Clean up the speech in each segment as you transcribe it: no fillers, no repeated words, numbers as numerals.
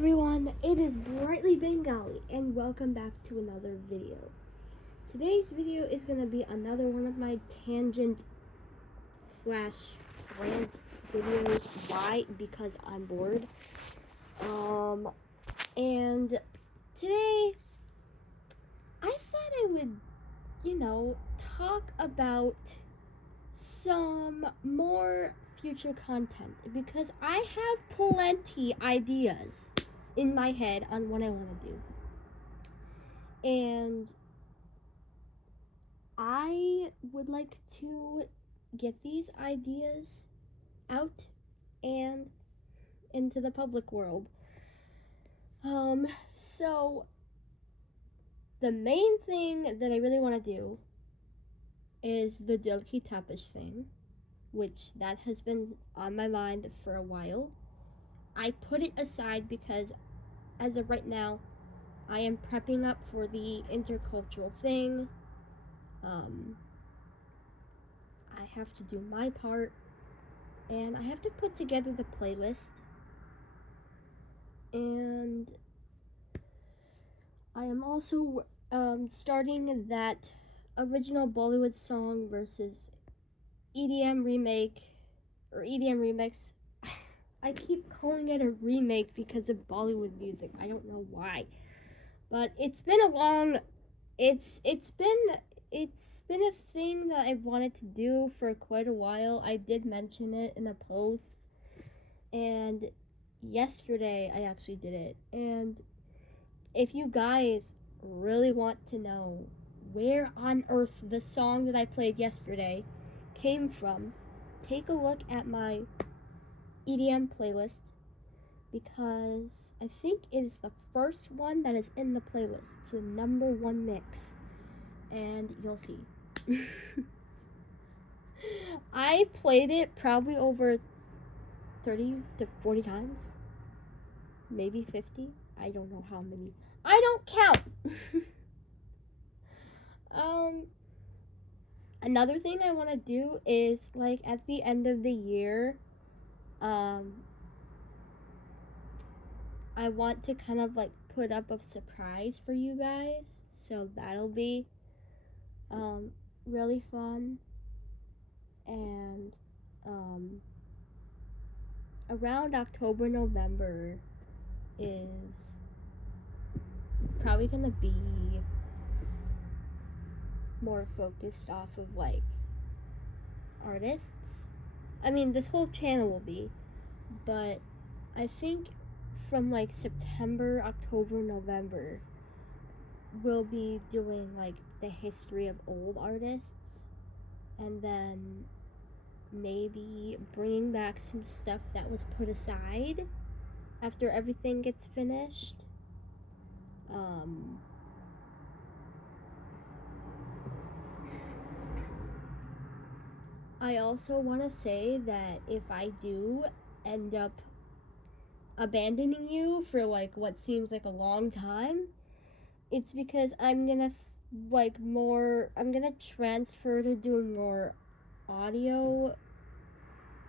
everyone, it is Brightly Bengali and welcome back to another video. Today's video is going to be another one of my tangent slash rant videos. Why? Because I'm bored. And today I thought I would, talk about some more future content because I have plenty ideas in my head on what I want to do. And I would like to get these ideas out and into the public world. So the main thing that I really want to do is the Dil Ki Tapish thing, which that has been on my mind for a while. I put it aside because as of right now, I am prepping up for the intercultural thing. I have to do my part, and I have to put together the playlist. And I am also starting that original Bollywood song versus EDM remake or EDM remix. I keep calling it a remake because of Bollywood music. I don't know why. But it's been a long it's been a thing that I've wanted to do for quite a while. I did mention it in a post, and yesterday I actually did it. And if you guys really want to know where on earth the song that I played yesterday came from, take a look at my EDM playlist, because I think it is the first one that is in the playlist. It's the number one mix, and you'll see. I played it probably over 30 to 40 times, maybe 50. I don't know how many. I don't count. Another thing I want to do is, like, at the end of the year, I want to kind of like put up a surprise for you guys, so that'll be really fun. And around October, November is probably gonna be more focused off of like artists. I mean, this whole channel will be, but I think from like September, October, November, we'll be doing like the history of old artists, and then maybe bringing back some stuff that was put aside after everything gets finished. I also want to say that if I do end up abandoning you for like what seems like a long time, it's because I'm gonna transfer to doing more audio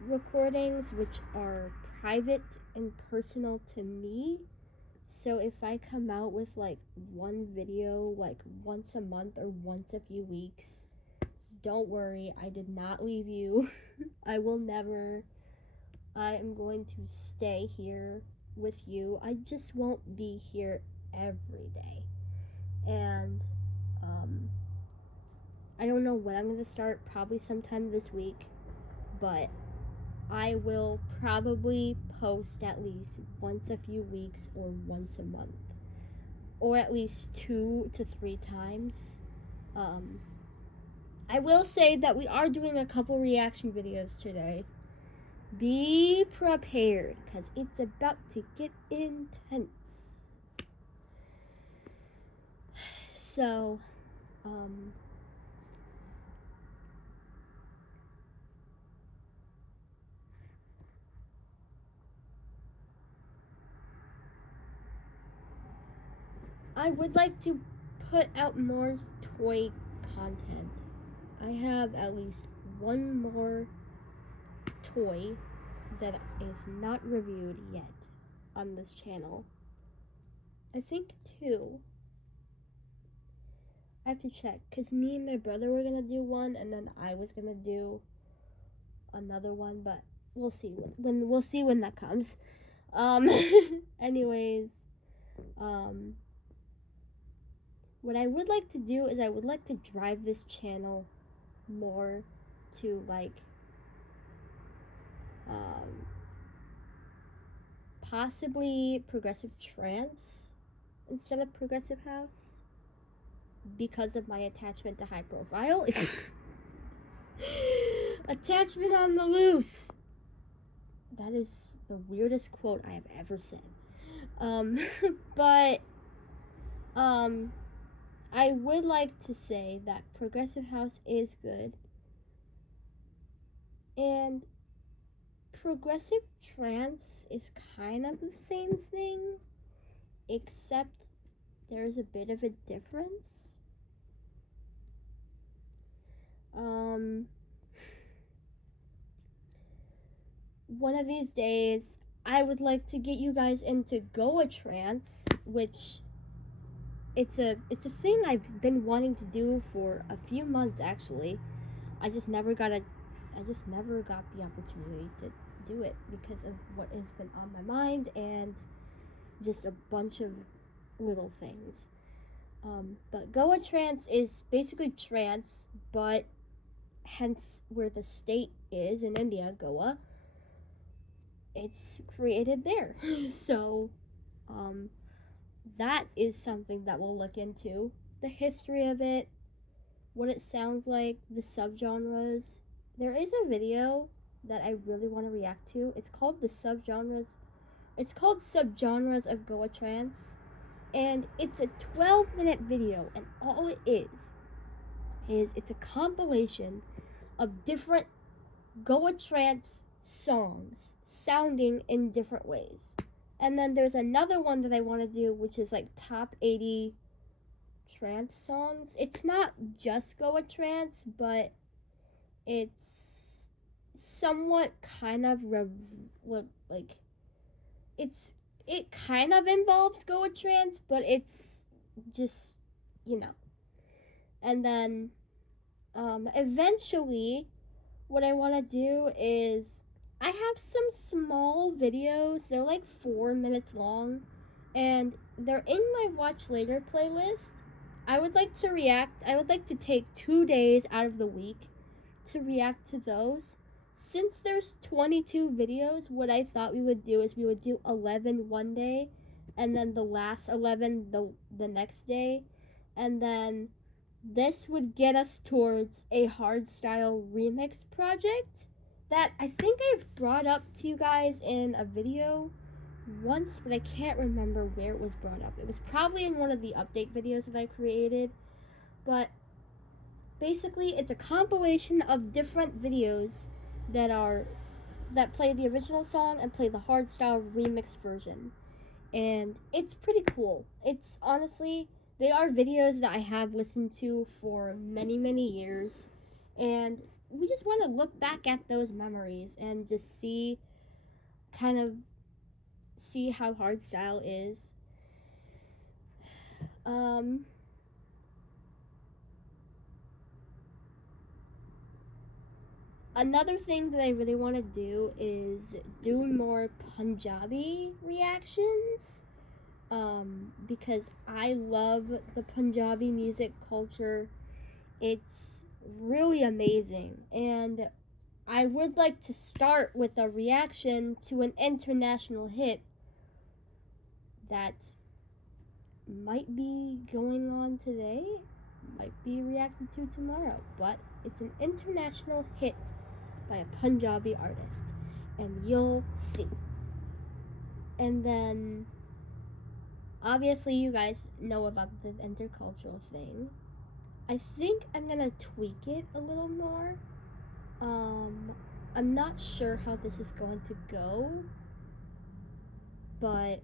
recordings, which are private and personal to me. So if I come out with like one video like once a month or once a few weeks, don't worry, I did not leave you. I will never. I am going to stay here with you. I just won't be here every day. And I don't know when I'm going to start, probably sometime this week, but I will probably post at least once a few weeks or once a month, or at least 2 to 3 times. I will say that we are doing a couple reaction videos today. Be prepared, because it's about to get intense. So, I would like to put out more toy content. I have at least one more toy that is not reviewed yet on this channel. I think 2. I have to check because me and my brother were gonna do one, and then I was gonna do another one, but we'll see when that comes. Um, anyways, um, what I would like to do is I would like to drive this channel more to like um, possibly progressive trance instead of progressive house because of my attachment to high profile. Attachment on the loose. That is the weirdest quote I have ever said. Um, but um, I would like to say that progressive house is good, and progressive trance is kind of the same thing, except there's a bit of a difference. Um, one of these days, I would like to get you guys into Goa trance, which it's a thing I've been wanting to do for a few months actually. I just never got the opportunity to do it because of what has been on my mind and just a bunch of little things. But Goa trance is basically trance, but hence where the state is in India, Goa, it's created there. So, um, that is something that we'll look into. The history of it, what it sounds like, the subgenres. There is a video that I really want to react to. It's called the subgenres. It's called Subgenres of Goa Trance, and it's a 12-minute video, and all it is it's a compilation of different Goa Trance songs sounding in different ways. And then there's another one that I want to do, which is like top 80 trance songs. It's not just Goa Trance, but it's somewhat kind of like it's it kind of involves Goa trance, but it's just you know. And then eventually, what I want to do is I have some small videos. They're like 4 minutes long, and they're in my watch later playlist. I would like to react. I would like to take 2 days out of the week to react to those. Since there's 22 videos, what I thought we would do is we would do 11 one day, and then the last 11 the next day, and then this would get us towards a hardstyle remix project that I think I've brought up to you guys in a video once, but I can't remember where it was brought up. It was probably in one of the update videos that I created, but basically it's a compilation of different videos that play the original song and play the hardstyle remix version. And it's pretty cool. It's honestly, they are videos that I have listened to for many, many years, and we just want to look back at those memories and just kind of see how hardstyle is. Um, Another thing that I really want to do is do more Punjabi reactions. Because I love the Punjabi music culture. It's really amazing, and I would like to start with a reaction to an international hit that might be going on today, might be reacted to tomorrow, but it's an international hit by a Punjabi artist, and you'll see. And then, obviously, you guys know about the intercultural thing. I think I'm gonna tweak it a little more. I'm not sure how this is going to go, but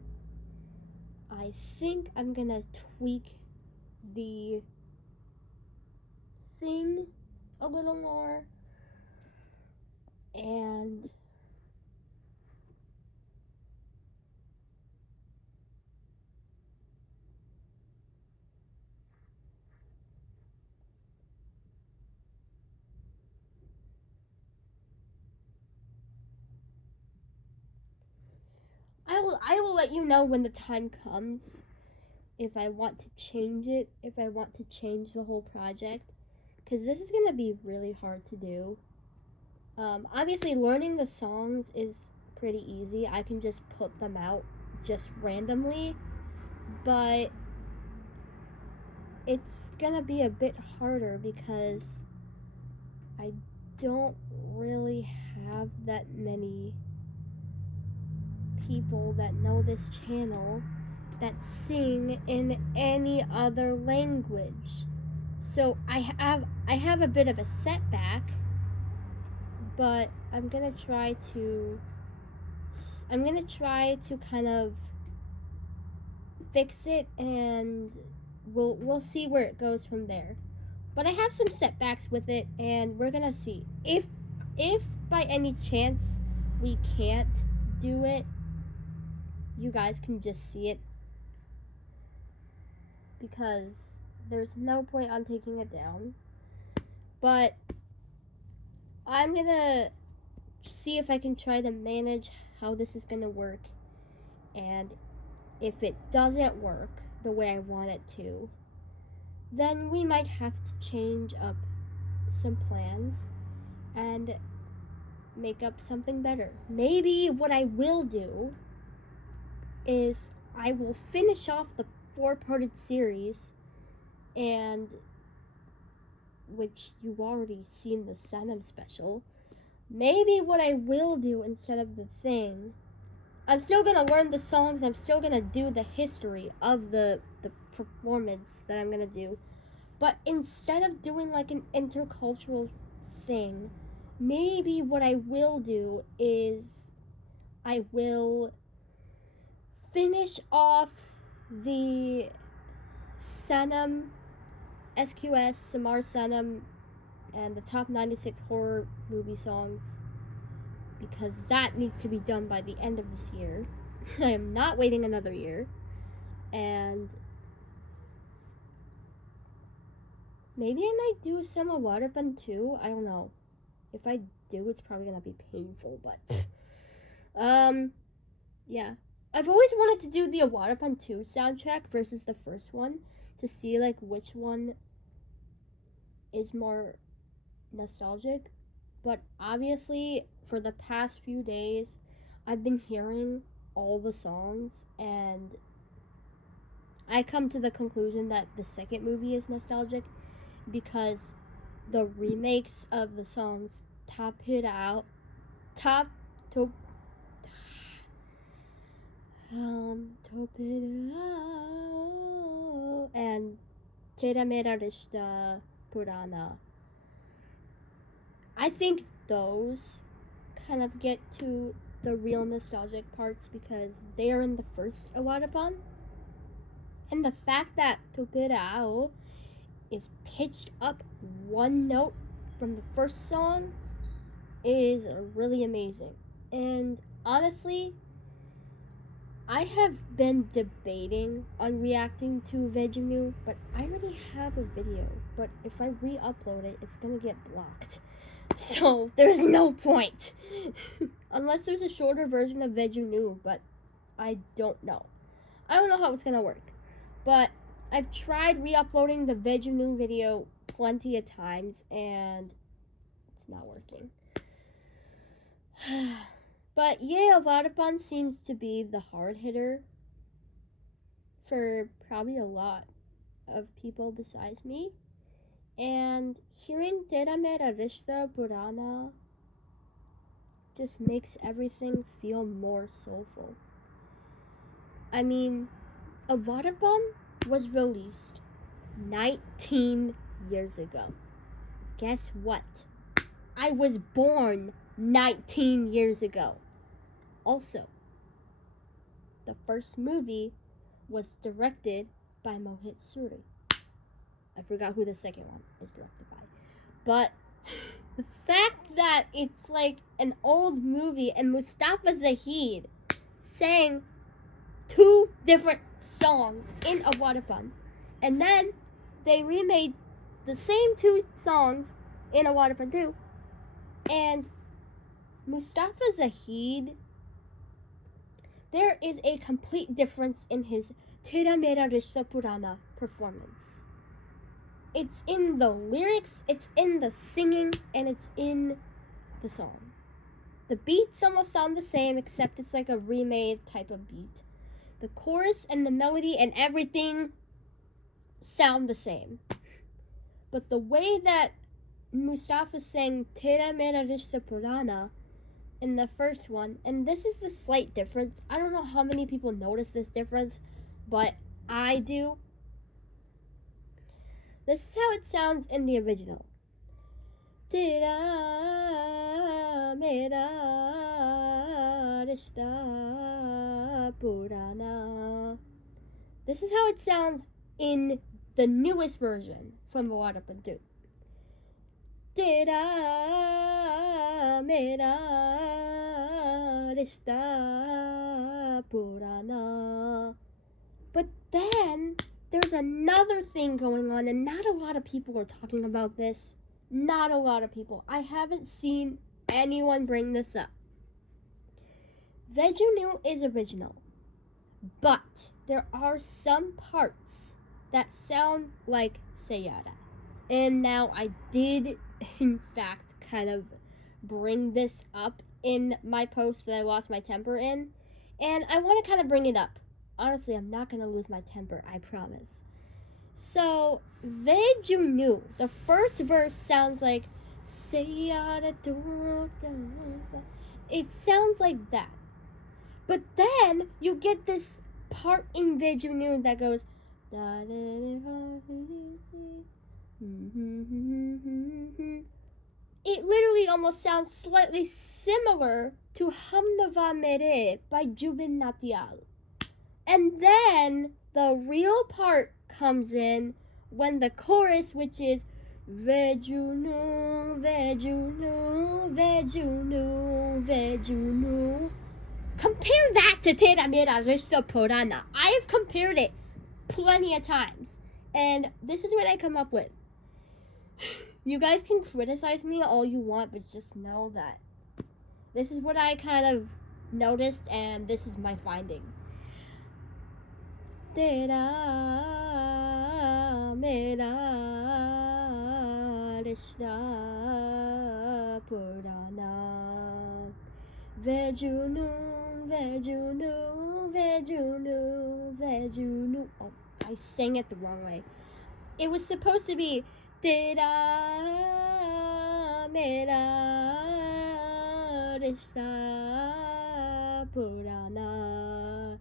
I think I'm gonna tweak the thing a little more, and will let you know when the time comes if I want to change it, if I want to change the whole project, because this is gonna be really hard to do. Obviously, learning the songs is pretty easy. I can just put them out just randomly, but it's gonna be a bit harder because I don't really have that many people that know this channel that sing in any other language. So I have a bit of a setback, but I'm gonna try to kind of fix it, and we'll see where it goes from there. But I have some setbacks with it, and we're gonna see if by any chance we can't do it. You guys can just see it, because there's no point on taking it down. But I'm gonna see if I can try to manage how this is gonna work, and if it doesn't work the way I want it to, then we might have to change up some plans and make up something better. Maybe what I will do is I will finish off the 4-parted series, and which you've already seen the Sanam special. Maybe what I will do instead of the thing, I'm still gonna learn the songs, I'm still gonna do the history of the performance that I'm gonna do. But instead of doing like an intercultural thing, maybe what I will do is I will finish off the Sanam SQS, Samar Sanam, and the top 96 horror movie songs, because that needs to be done by the end of this year. I am not waiting another year. And maybe I might do some Awarapan too. I don't know. If I do, it's probably gonna be painful, but yeah. I've always wanted to do the Awarapan 2 soundtrack versus the first one, to see like which one is more nostalgic. But obviously, for the past few days, I've been hearing all the songs, and I come to the conclusion that the second movie is nostalgic, because the remakes of the songs Top It Out, Top Top Top It Out, and Tera Mera Rishta Purana, I think those kind of get to the real nostalgic parts because they are in the first Awarapan. And the fact that Topirao is pitched up one note from the first song is really amazing. And honestly, I have been debating on reacting to Vegenu, but I already have a video. But if I re-upload it, it's gonna get blocked. So there's no point. Unless there's a shorter version of Vegenu, but I don't know. I don't know how it's gonna work. But I've tried re-uploading the Vegenu video plenty of times, and it's not working. But yeah, Vadapan seems to be the hard hitter for probably a lot of people besides me. And hearing Tera Mera Rishta Purana just makes everything feel more soulful. I mean, Avadaban was released 19 years ago. Guess what? I was born 19 years ago. Also, the first movie was directed by Mohit Suri. I forgot who the second one is directed by. But the fact that it's like an old movie and Mustafa Zahid sang 2 different songs in Awadapan, and then they remade the same 2 songs in Awadapan 2, and Mustafa Zahid there is a complete difference in his Tera Mera Rishta Purana performance. It's in the lyrics, it's in the singing, and it's in the song. The beats almost sound the same, except it's like a remade type of beat. The chorus and the melody and everything sound the same. But the way that Mustafa sang Tera Mera Rishta Purana in the first one, and this is the slight difference. I don't know how many people notice this difference, but I do. This is how it sounds in the original. Tera Mera Rishta Purana. This is how it sounds in the newest version from Vawada Pantu. Tera Mera Rishta Purana. But then there's another thing going on, and not a lot of people are talking about this. Not a lot of people. I haven't seen anyone bring this up. Vejunu is original, but there are some parts that sound like Sayada. And now I did, in fact, kind of bring this up in my post that I lost my temper in. And I want to kind of bring it up. Honestly, I'm not going to lose my temper, I promise. So, Vejunu, the first verse sounds like Sayada. It sounds like that. But then you get this part in Vejunu that goes it literally almost sounds slightly similar to Hamnava Mere by Jubin Natyal. And then the real part comes in when the chorus, which is Vejunu, Vejunu, Vejunu, Vejunu. Compare that to Tera Mera Rishta Purana. I have compared it plenty of times. And this is what I come up with. You guys can criticize me all you want, but just know that this is what I kind of noticed, and this is my finding. Tera Mera Rishta Purana. Vejunu, Vejunu, Vejunu, Vejunu. Oh, I sang it the wrong way. It was supposed to be Tera Mera Rishta Purana.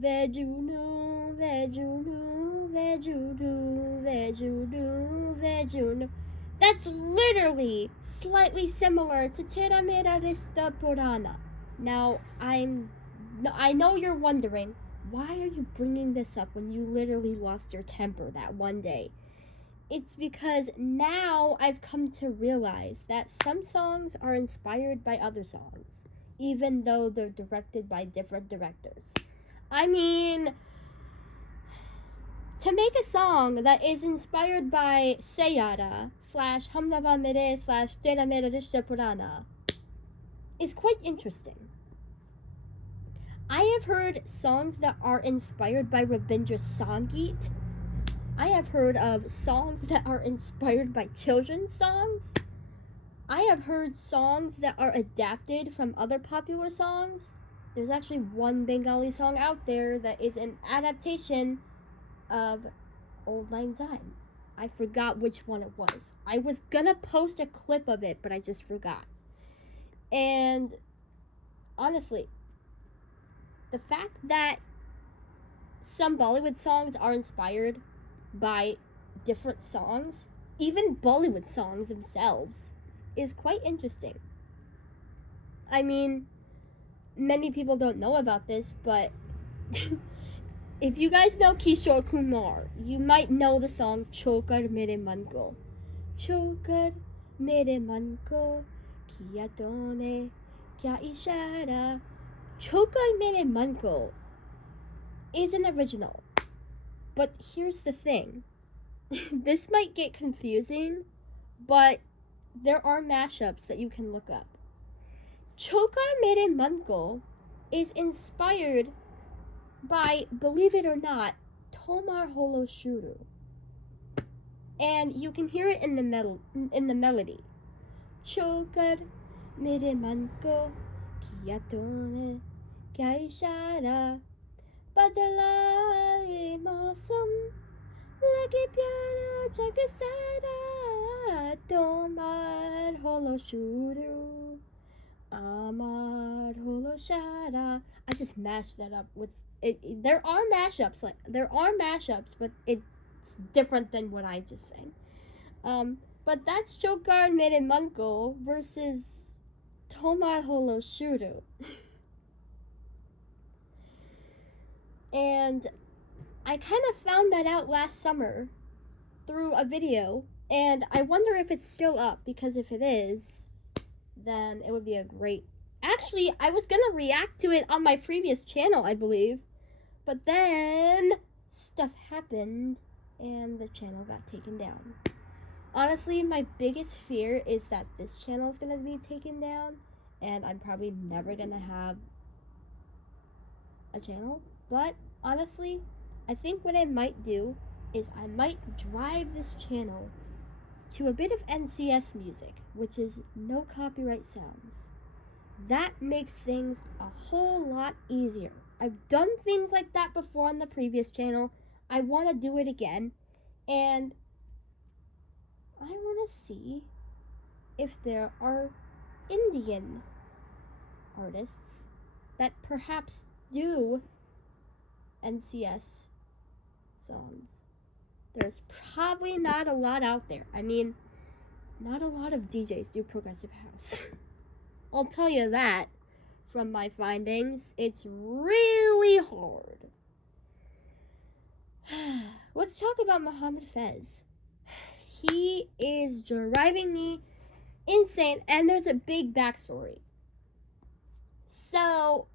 Vejunu, Vejunu, Vejunu, Vejunu, Vejunu. That's literally slightly similar to Tera Mera Rishta Purana. Now, I know you're wondering, why are you bringing this up when you literally lost your temper that one day? It's because now I've come to realize that some songs are inspired by other songs, even though they're directed by different directors. I mean, to make a song that is inspired by Sayada / Hamnava Mere / Tera Mera Rishta Purana is quite interesting. I have heard songs that are inspired by Rabindra Sangeet. I have heard of songs that are inspired by children's songs. I have heard songs that are adapted from other popular songs. There's actually one Bengali song out there that is an adaptation of Old Lang Syne. I forgot which one it was. I was gonna post a clip of it, but I just forgot. And honestly, the fact that some Bollywood songs are inspired by different songs, even Bollywood songs themselves, is quite interesting. I mean, many people don't know about this, but if you guys know Kishore Kumar, you might know the song Chokar Mere Man Ko. Chokar Mere Man Ko, Kiya Tone, Kya Ishara. Chokar Mere Man Ko is an original. But here's the thing. This might get confusing, but there are mashups that you can look up. Chokar Mere Man Ko is inspired by, believe it or not, Tomar Holoshuru. And you can hear it in the melody. Chokar mere man ko kiya tune kya ishara badala ye mausam lage pyara jag sara tomar holoshuru amar holoshara. I just mashed that up with it. There are mashups, but it's different than what I just sang. But that's Chokar Mere Manko versus Tomar Holoshuru. And I kind of found that out last summer through a video, and I wonder if it's still up, because if it is, then it would be a great... Actually, I was gonna react to it on my previous channel, I believe, but then stuff happened and the channel got taken down. Honestly, my biggest fear is that this channel is gonna be taken down, and I'm probably never gonna have a channel. But honestly, I think what I might do is I might drive this channel to a bit of NCS music, which is no copyright sounds. That makes things a whole lot easier. I've done things like that before on the previous channel. I want to do it again, and I want to see if there are Indian artists that perhaps do NCS songs. There's probably not a lot out there. I mean, not a lot of DJs do progressive house. I'll tell you that from my findings. It's really hard. Let's talk about Mohammed Fez. He is driving me insane, and there's a big backstory. So,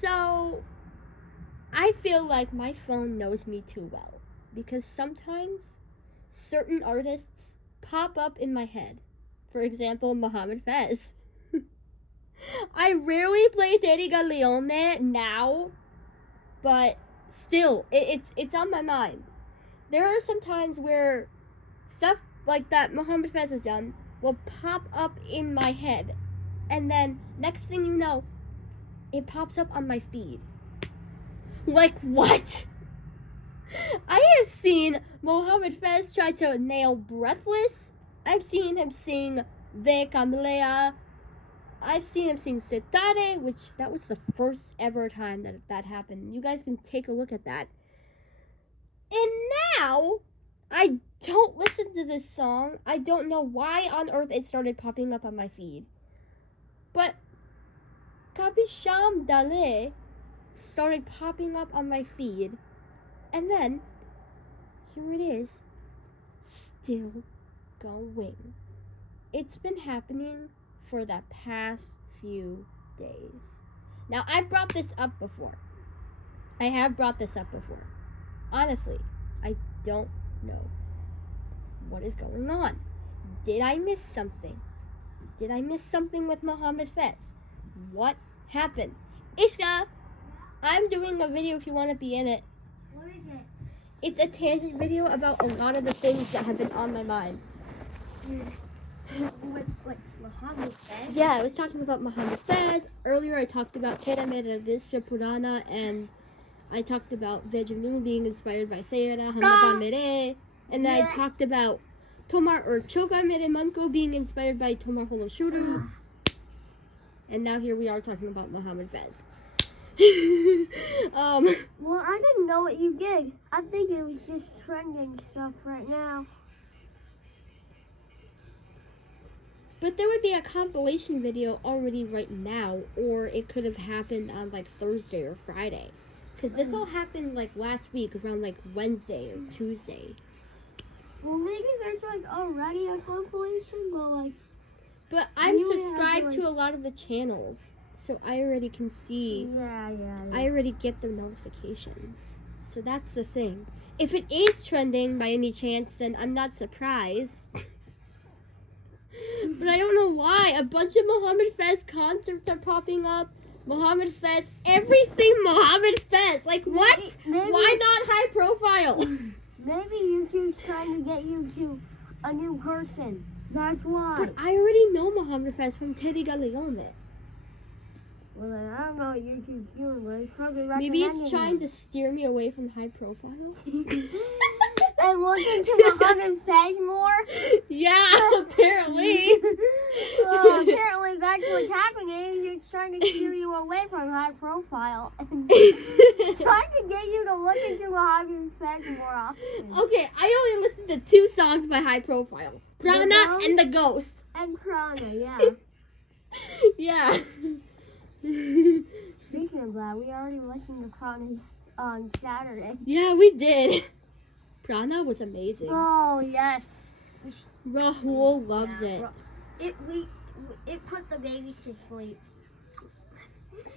so, I feel like my phone knows me too well, because sometimes certain artists pop up in my head. For example, Mohammed Fez. I rarely play Teriga Leone now, but still, it's on my mind. There are some times where stuff like that Mohammed Fez has done will pop up in my head, and then next thing you know, it pops up on my feed. Like, what? I have seen Mohammed Fez try to nail Breathless. I've seen him sing Ve Kamlea. I've seen him sing Setare, which that was the first ever time that happened. You guys can take a look at that. And now, I don't listen to this song. I don't know why on earth it started popping up on my feed. But Kabhi Sham Dale started popping up on my feed. And then, here it is, still going. It's been happening for the past few days. Now, I've brought this up before. I have brought this up before. Honestly, I don't know what is going on. Did I miss something? Did I miss something with Mohammed Fez? What happened? Ishka, I'm doing a video if you want to be in it. What is it? It's a tangent video about a lot of the things that have been on my mind. With, like, Mohammed Fez? Yeah, I was talking about Mohammed Fez. Earlier I talked about Keramera Vishya Purana, and I talked about Vejanu being inspired by Sayara Hamaba Mere. And then I talked about Chokar Mere Manko being inspired by Tomar Holoshuru. And now here we are talking about Mohammed Fez. Well, I didn't know what you did. I think it was just trending stuff right now. But there would be a compilation video already right now, or it could have happened on like Thursday or Friday. Because this all happened like last week around like Wednesday or Tuesday. Well, maybe there's like already a compilation, but like... But I'm You would have subscribed to, to like- a lot of the channels, so I already can see. Yeah. I already get the notifications. So that's the thing. If it is trending by any chance, then I'm not surprised. But I don't know why. A bunch of Mohammed Fest concerts are popping up. Mohammed Fest, everything Mohammed Fest. Like what? Maybe, Why not high profile? maybe YouTube's trying to get you to a new person. That's why. But I already know Mohammed Fest from Teddy Galeone. Well, then I don't know what YouTube's doing, but it's probably Maybe it's recommending trying him. to steer me away from high profile. And listen to Mohammed Fest more. Yeah, apparently. Apparently that's what's happening. It's trying to steer you away from high profile and trying to get you to look into Mohammed Fest more often. Okay, I only listened to 2 songs by high profile. Prana Ghost? and The Ghost. And Prana, yeah. Yeah. Speaking of that, we already listened to Prana on Saturday. Yeah, we did. Prana was amazing. Oh yes. Rahul loves it. It put the babies to sleep.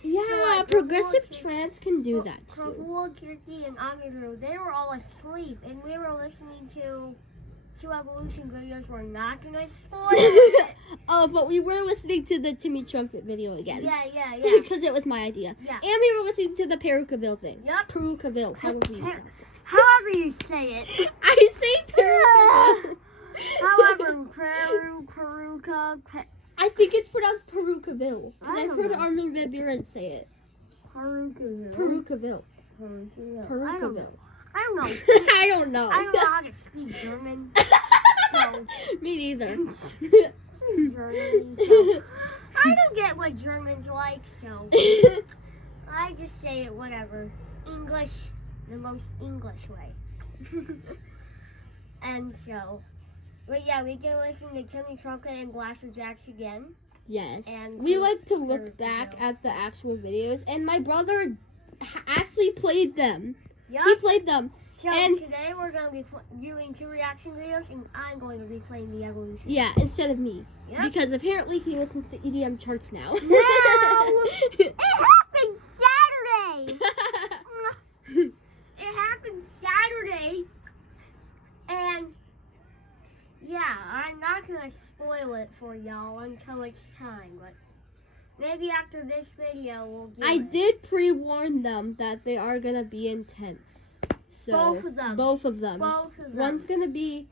Yeah, So, like, progressive Rahul- trance can do that too. Rahul, Kirti, and Amiru, they were all asleep, and we were listening to 2 Evolution videos. We're not gonna spoil it. Oh, but we were listening to the Timmy Trumpet video again. Yeah. Because it was my idea. Yeah. And we were listening to the Perukaville thing. Yep. Perukaville, however you pronounce it. However you say it. I say Perukaville. However, Peruka, I think it's pronounced Perukaville. I And I've don't heard know. Armin van Buuren say it. Perukaville. Perukaville. Perukaville. I don't know. I don't know. I don't know how to speak German. So, Me neither. Germany, so I don't get what Germans like, so I just say it whatever. English, the most English way. And so, but yeah, we can listen to Timmy Trumpet and Blaster Jacks again. Yes. And We like to look Perukaville. back at the actual videos, and my brother actually played them. Yep. He played them. So and- today we're going to be doing 2 reaction videos, and I'm going to be playing the Evolution. Yeah, instead of me. Yep. Because apparently he listens to EDM charts now. No! It happened Saturday! It happened Saturday, and yeah, I'm not gonna spoil it for y'all until it's time, but maybe after this video we'll do I it. did pre-warn them that they are gonna be intense. So Both of them. Both of them. Both of them. One's gonna be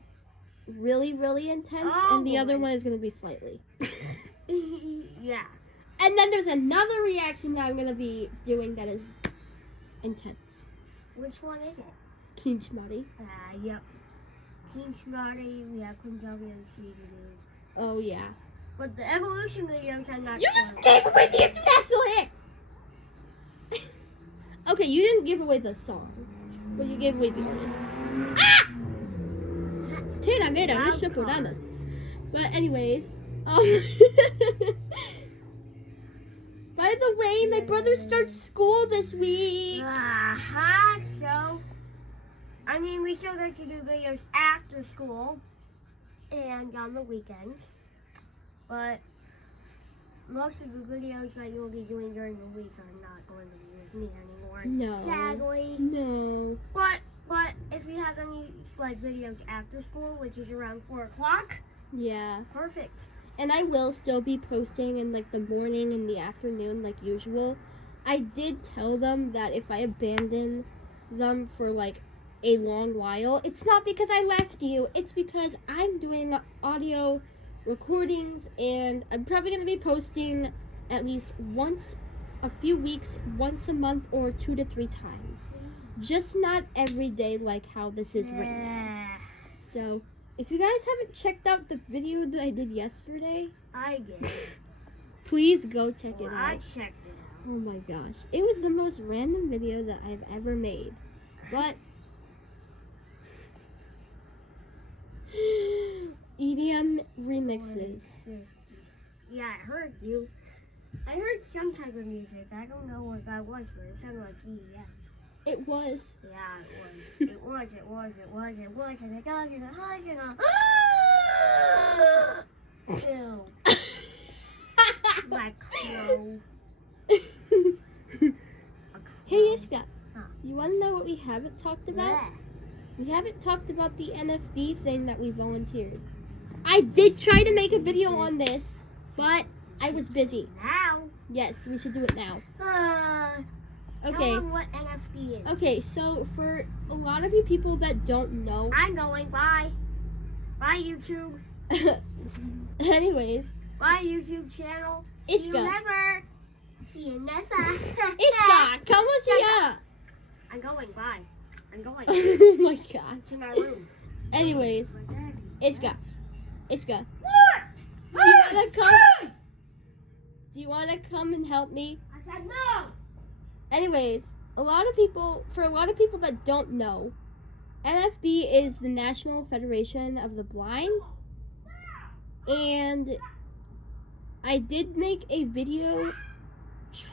really, really intense, Oh, and the other boy. one is gonna be slightly. Yeah. And then there's another reaction that I'm gonna be doing that is intense. Which one is it? Kinchmari. Yep. King Smarty, we have Punjabi and Seedoo. Oh yeah. But the evolution videos I'm not You just spoiling. gave away the international hit! Okay, you didn't give away the song, but you gave away the artist. Ah! Tira mera, Risha Puranas. But anyways, by the way, my brother starts school this week. So, I mean, we still get to do videos after school and on the weekends, but most of the videos that you'll be doing during the week are not going to be with me anymore. No. Sadly. No. But if you have any like videos after school, which is around 4 o'clock, Yeah. perfect. And I will still be posting in like the morning and the afternoon like usual. I did tell them that if I abandon them for like a long while, it's not because I left you, it's because I'm doing audio recordings, and I'm probably going to be posting at least once a few weeks, once a month, or 2 to 3 times. Just not every day like how this is right now. So, if you guys haven't checked out the video that I did yesterday, I get it. please go check it Well, I out. checked it out. Oh my gosh. It was the most random video that I've ever made. But EDM remixes. Yeah, I heard you. I heard some type of music. I don't know what that was, but it sounded like EDM. It was. Yeah, it was. It was. And it does. And it does. Ew. Like crow. Hey Ishka, Huh. you want to know what we haven't talked about? Yeah. We haven't talked about the NFB thing that we volunteered. I did try to make a video on this, but I was busy. Now. Yes, we should do it now. Tell Okay. them what NFB is. Okay, so for a lot of you people that don't know, I'm going. Bye. Bye, YouTube. anyways, Bye, YouTube channel. See you Ishka. never. See you never. Ishka, come on, Shia. I'm going. Bye. I'm going Oh my gosh. to my room. Anyways, My daddy. Ishka, Ishka, What? do you wanna come? Do you wanna come and help me? I said no. Anyways, for a lot of people that don't know, NFB is the National Federation of the Blind, and I did make a video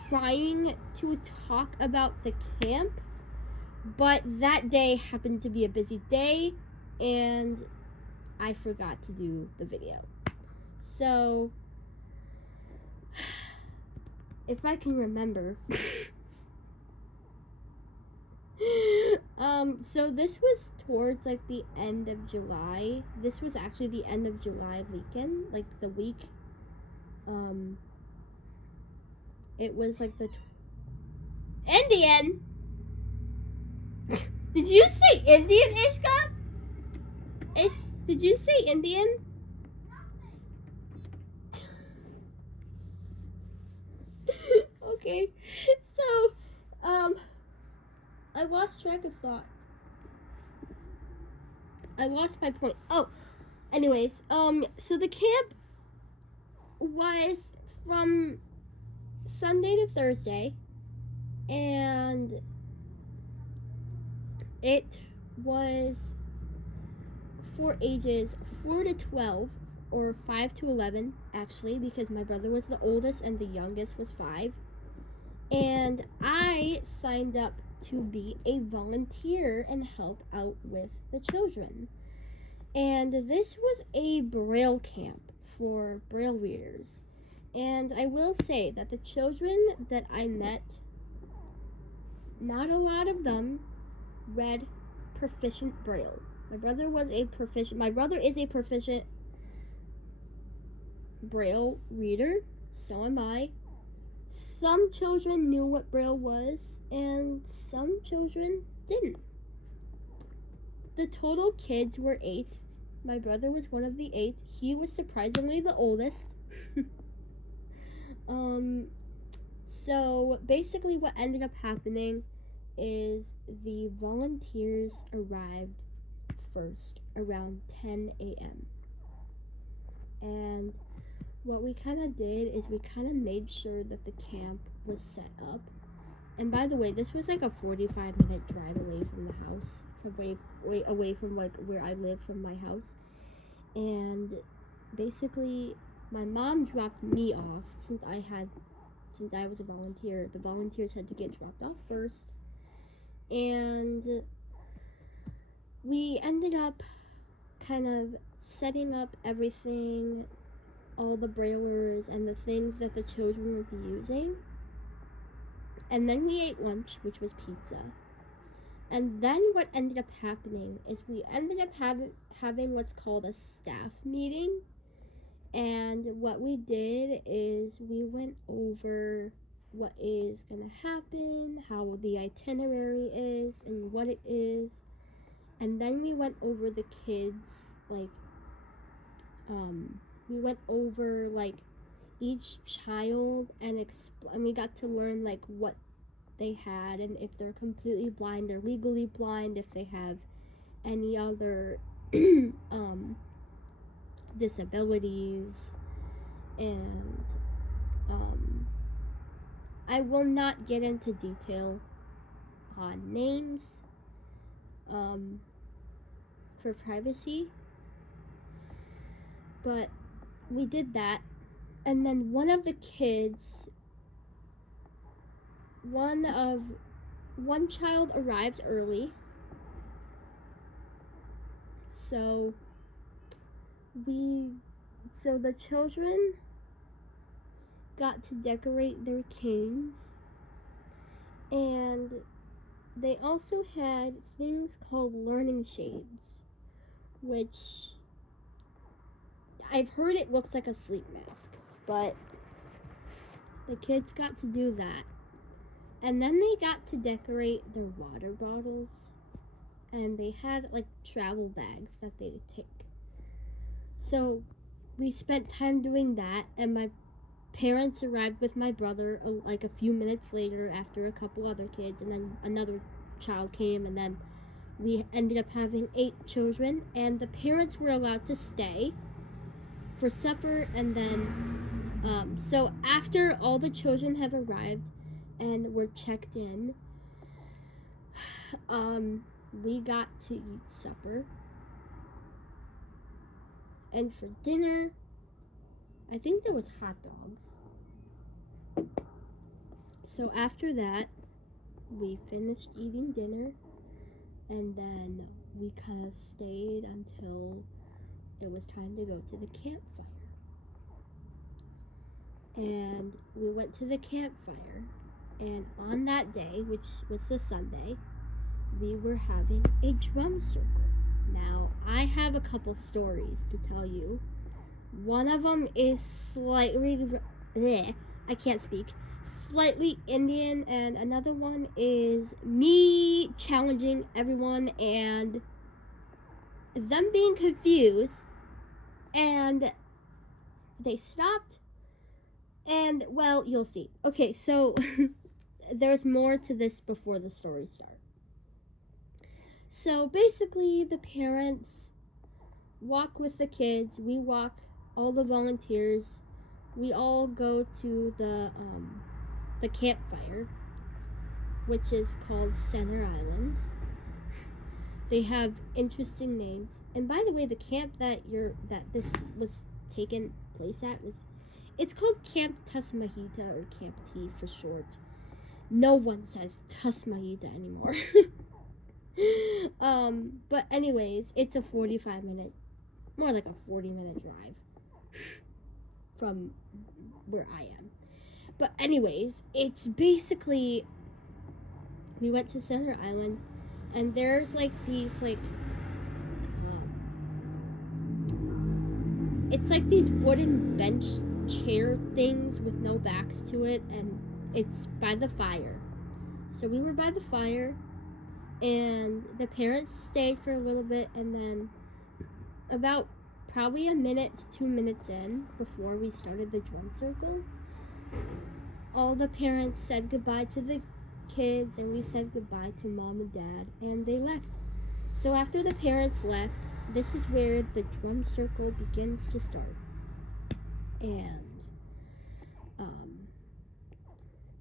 trying to talk about the camp, but that day happened to be a busy day, and I forgot to do the video. So, if I can remember. So this was towards like the end of July. This was actually the end of July weekend, like the week. It was like the Indian. Did you say Indian, Ishka? Did you say Indian? Okay, so I lost track of thought. I lost my point. Oh, anyways, so the camp was from Sunday to Thursday, and it was for ages 4 to 12, or 5 to 11, actually, because my brother was the oldest and the youngest was 5. And I signed up to be a volunteer and help out with the children. And this was a Braille camp for Braille readers. And I will say that the children that I met, not a lot of them read proficient Braille. My brother is a proficient Braille reader, so am I. Some children knew what Braille was, and some children didn't. The total kids were 8. My brother was one of the 8. He was surprisingly the oldest. So basically what ended up happening is the volunteers arrived first around 10 a.m. And what we kind of did is we kind of made sure that the camp was set up. And by the way, this was like a 45-minute drive away from the house, way away from like where I live from my house. And basically, my mom dropped me off since I was a volunteer. The volunteers had to get dropped off first, and we ended up kind of setting up everything, all the braillers and the things that the children would be using. And then we ate lunch, which was pizza. And then what ended up happening is we ended up having what's called a staff meeting. And what we did is we went over what is going to happen, how the itinerary is, and what it is. And then we went over the kids, like, we went over, like, each child, and we got to learn, like, what they had, and if they're completely blind or legally blind, if they have any other, disabilities, and, I will not get into detail on names, for privacy, but we did that. And then one of the kids, one child arrived early, so the children got to decorate their canes, and they also had things called learning shades, which I've heard it looks like a sleep mask, but the kids got to do that. And then they got to decorate their water bottles. And they had like travel bags that they would take. So we spent time doing that, and my parents arrived with my brother like a few minutes later after a couple other kids, and then another child came, and then we ended up having 8 children, and the parents were allowed to stay for supper. And then so after all the children have arrived and were checked in, we got to eat supper. And for dinner, I think there was hot dogs. So after that, we finished eating dinner, and then we kind of stayed until it was time to go to the campfire. And we went to the campfire, and on that day, which was the Sunday, we were having a drum circle. Now, I have a couple stories to tell you. One of them is slightly, I can't speak, slightly Indian, and another one is me challenging everyone and them being confused, and they stopped, and, well, you'll see. Okay, so there's more to this before the story starts. So basically, the parents walk with the kids, we walk, all the volunteers, we all go to the campfire, which is called Center Island. They have interesting names. And by the way, the camp that this was taken place at it's called Camp Tasmahita, or Camp T for short. No one says Tasmahita anymore. But anyways, it's a 45-minute, more like a 40-minute drive from where I am. But anyways, it's basically, we went to Center Island, and there's like these it's like these wooden bench chair things with no backs to it, and it's by the fire. So we were by the fire, and the parents stayed for a little bit, and then about probably a minute to 2 minutes in, before we started the drum circle, all the parents said goodbye to the kids, and we said goodbye to Mom and Dad, and they left. So after the parents left, this is where the drum circle begins to start. And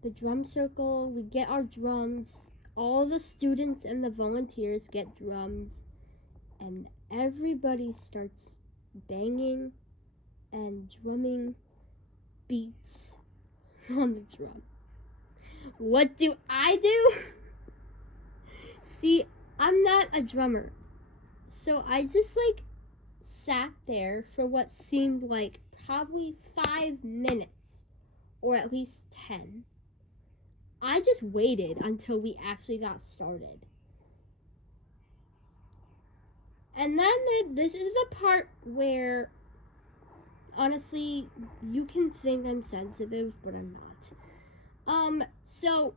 the drum circle, we get our drums, all the students and the volunteers get drums, and everybody starts banging and drumming beats on the drum. What do I do? See, I'm not a drummer, so I just sat there for what seemed like probably 5 minutes, or at least 10. I just waited until we actually got started. And then this is the part where, honestly, you can think I'm sensitive, but I'm not. So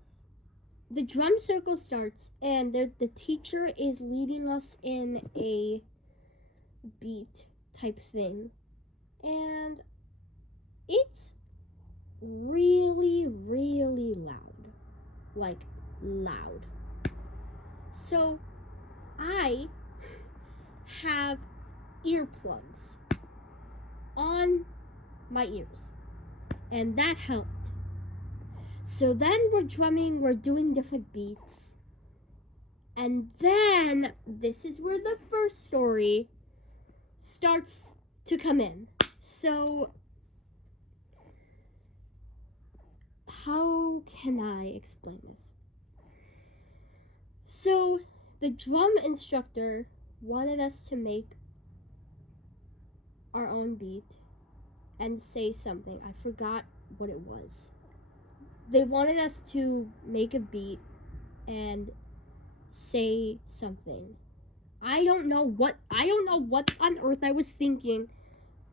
the drum circle starts, and the teacher is leading us in a beat type thing, and it's really, really loud. Like, loud. So I have earplugs on my ears, and that helped. So then we're drumming, we're doing different beats, and then this is where the first story starts to come in. So how can I explain this? So the drum instructor wanted us to make our own beat and say something. I forgot what it was. They wanted us to make a beat and say something. I don't know what on earth I was thinking,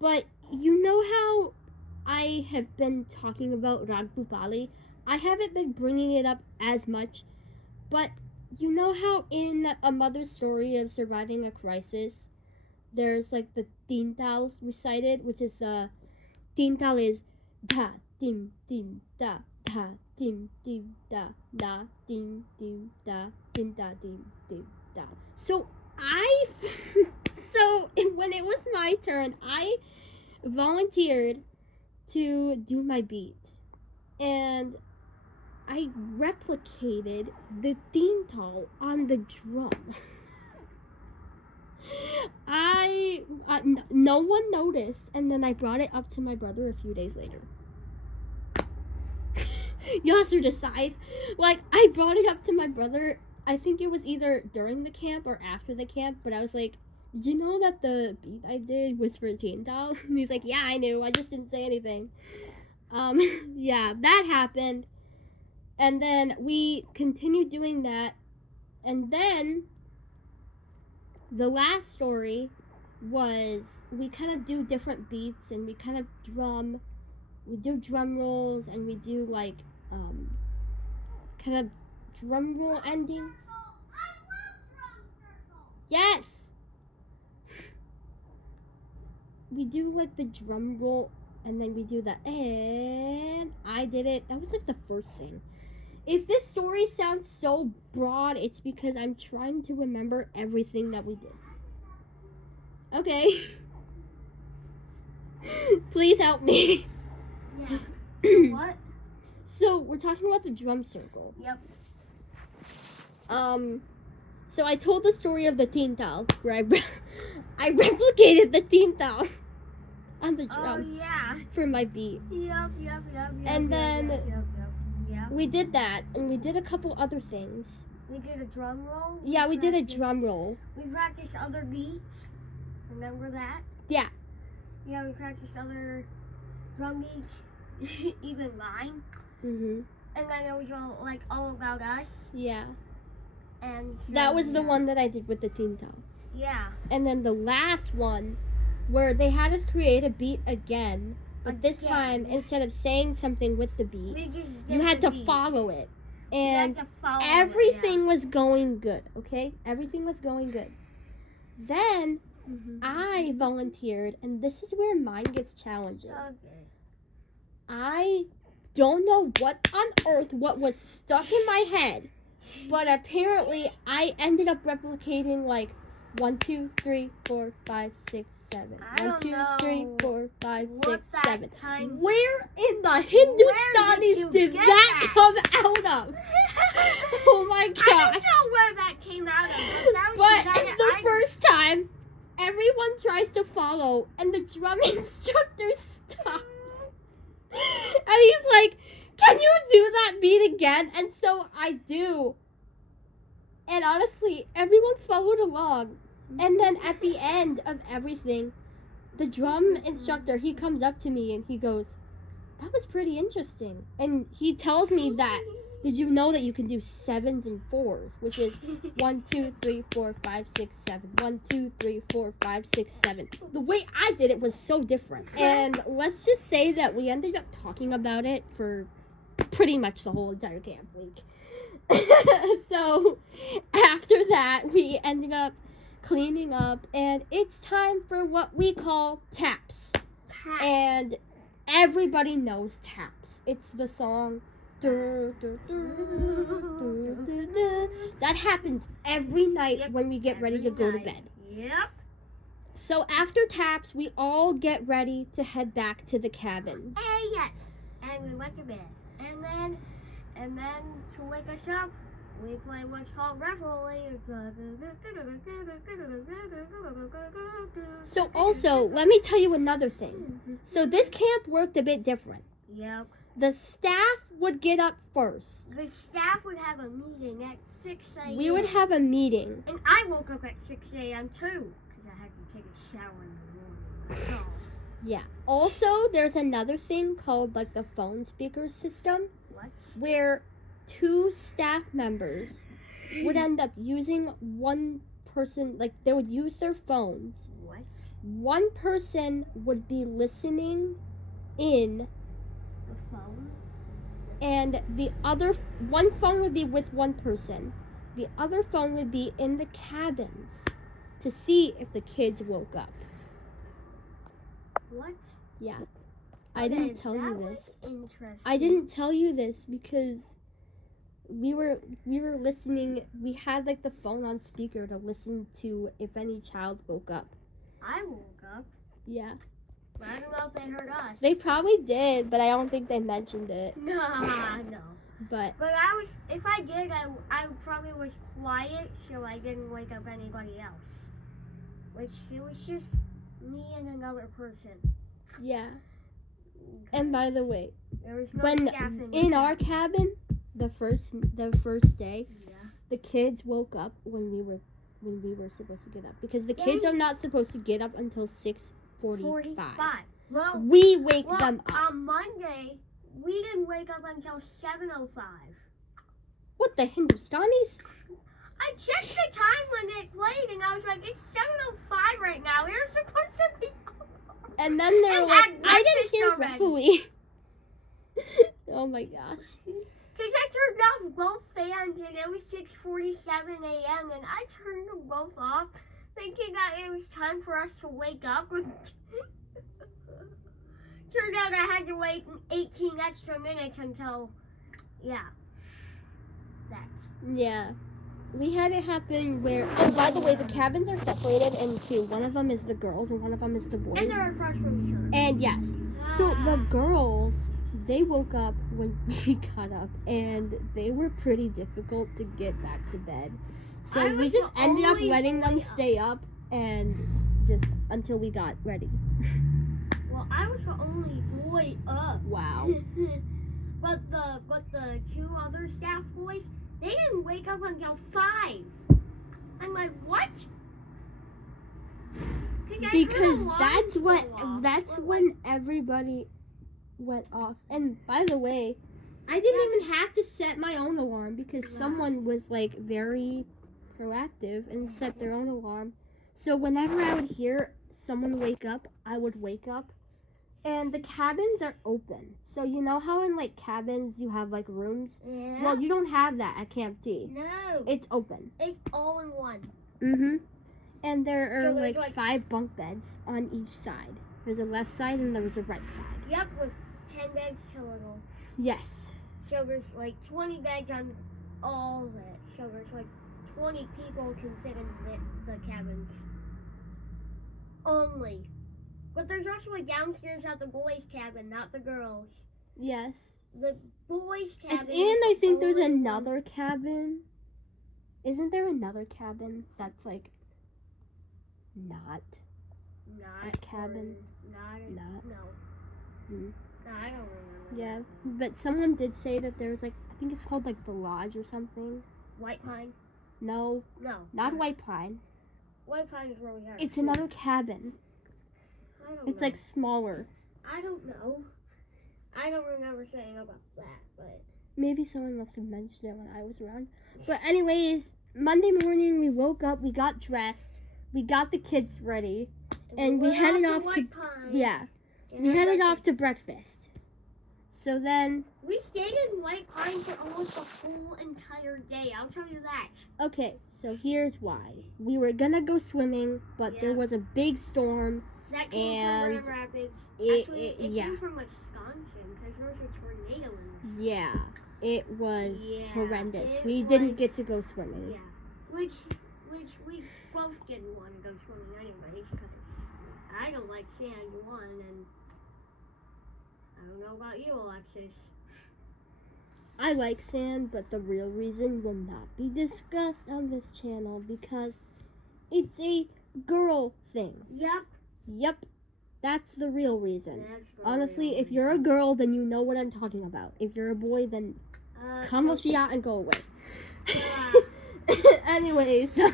But you know how I have been talking about Ragbubali? I haven't been bringing it up as much, but you know how in A Mother's Story of Surviving a Crisis, there's like the Tintal recited, which is the Tintal is da dim dim da da dim dim da da dim dim da dim da dim dim da. So I so when it was my turn, I volunteered to do my beat, and I replicated the Tintal on the drum. No one noticed, and then I brought it up to my brother a few days later. Yasser decides, like, I brought it up to my brother. I think it was either during the camp or after the camp, but I was like, did you know that the beat I did was for Tintal? And he's like, yeah, I knew, I just didn't say anything. Yeah, that happened, and then we continued doing that, and then the last story was we kind of do different beats, and we kind of we do drum rolls, and we do like kind of drum roll endings. Yes, we do like the drum roll, and then we do the and I did it. That was like the first thing. If this story sounds so broad, it's because I'm trying to remember everything that we did. Okay. Please help me. Yeah. What? So we're talking about the drum circle. Yep. So I told the story of the Tintal, where I replicated the Tintal on the drum Oh yeah. for my beat. Yep. And then Yep. we did that, and we did a couple other things. We did a drum roll. Yeah, we did a drum roll. We practiced other beats. Remember that? Yeah. Yeah, we practiced other drum beats, even mine. Mhm. And then it was all about us. Yeah. And so, That was the yeah. one that I did with the Tintal. Yeah. And then the last one, where they had us create a beat again, but this Again. time, instead of saying something with the beat, We just you did had the to beat. follow it. You had And to follow it, everything was going good, okay? Everything was going good. Then yeah. Mhm. I volunteered, and this is where mine gets challenging. Okay. I don't know what on earth what was stuck in my head, but apparently I ended up replicating like 1, 2, 3, 4, 5, 6, 7. I 1, don't 2, 3, know 4, 5, what 6, that 7. time- Where in the Where Hindustanis you did get that that? come out of? Oh my I gosh. don't know where that came out of, but that was But the guy the I- first time, everyone tries to follow, and the drum instructor stops. And he's like, can you do that beat again? And so I do. And honestly, everyone followed along. And then at the end of everything, the drum instructor, he comes up to me and he goes, that was pretty interesting. And he tells me that, did you know that you can do 7s and 4s, which is 1, 2, 3, 4, 5, 6, 7. 1, 2, 3, 4, 5, 6, 7. The way I did it was so different. And let's just say that we ended up talking about it for pretty much the whole entire camp week. So after that, we ended up cleaning up, and it's time for what we call taps. And everybody knows taps. It's the song. That happens every night Yep, when we get ready to every go to night. bed. Yep. So after taps, we all get ready to head back to the cabins. Yes. And we went to bed. And then to wake us up, we play what's called revelry. So also, let me tell you another thing. So this camp worked a bit different. Yep. The staff would get up first. The staff would have a meeting at 6 a.m. We would have a meeting. And I woke up at 6 a.m. too, because I had to take a shower in the morning. That's all. Yeah. Also, there's another thing called like the phone speaker system, What? where 2 staff members would end up using one person, like they would use their phones, What? one person would be listening in, The phone. and the other one phone would be with one person. The other phone would be in the cabins to see if the kids woke up. What? Yeah. I Okay, didn't tell you that this. was interesting. I didn't tell you this because we were listening. We had like the phone on speaker to listen to if any child woke up. I woke up. Yeah. But I don't know if they heard us. They probably did, but I don't think they mentioned it. Nah, no. But But if I did, I probably was quiet so I didn't wake up anybody else. Which, it was just me and another person. yeah. And by the way, There was no when staff in our cabin, the first day, Yeah. the kids woke up when we were supposed to get up because the kids are not supposed to get up until 6:45. Well, We wake them up. on Monday, we didn't wake up until 7:05. What, the Hindustanis? I checked the time when it played and I was like, it's 7:05 right now. You're supposed to be. And then they're And like, at I didn't breakfast hear already. referee. Oh my gosh. Because I turned off both fans and it was 6:47 a.m. and I turned them both off thinking that it was time for us to wake up. Turned out I had to wait 18 extra minutes until, that. Yeah. We had it happen where, oh, by the way, the cabins are separated into, one of them is the girls and one of them is the boys. And they're across from each other. And yes, so the girls, they woke up when we got up, and they were pretty difficult to get back to bed. So I we was just the ended up only letting them boy up. stay up and just until we got ready. Well, I was the only boy up. Wow. but the two other staff boys, they didn't wake up until 5. I'm like, what? Because that's when everybody went off. And by the way, I didn't even have to set my own alarm because someone was like very proactive and set their own alarm. So whenever I would hear someone wake up, I would wake up. And the cabins are open. So you know how in like cabins you have like rooms? Yeah. Well, you don't have that at Camp T. No. It's open. It's all in one. Mhm. And there are So there's, like 5 bunk beds on each side. There's a left side and there's a right side. Yep, with 10 beds total. Yes. So there's like 20 beds on all of it. So there's like 20 people can fit in the cabins. Only. But there's also a downstairs at the boys' cabin, not the girls. Yes. The boys' cabin. And I think there's only another cabin. Isn't there another cabin that's like not Not a cabin? Not. No. Hmm. No, I don't remember. Yeah, that. but someone did say that there's like, I think it's called like the Lodge or something. White Pine? No, No. not White Pine. White Pine is where we have. It's food. another cabin. I don't It's know. like smaller. I don't know. I don't remember saying about that, but. Maybe someone must have mentioned it when I was around. But anyways, Monday morning we woke up, we got dressed, we got the kids ready, and we went headed to off to White Pine yeah, and we had headed off breakfast. to breakfast. So then, We stayed in White Pine for almost the whole entire day. I'll tell you that. okay, so here's why. We were gonna go swimming, but there Yeah. was a big storm. That came And from Grand Rapids. it Actually, came from Wisconsin because there was a tornado in this. Yeah, it was Yeah, horrendous. it We didn't was- get to go swimming. Yeah, which we both didn't want to go swimming anyways because I don't like sand one, and I don't know about you, Alexis. I like sand, but the real reason will not be discussed on this channel because it's a girl thing. Yep. Yep, that's the real reason. That's the Honestly, real if you're a reason. girl, then you know what I'm talking about. If you're a boy, then come don't- and go away. Yeah. Anyways, Yeah,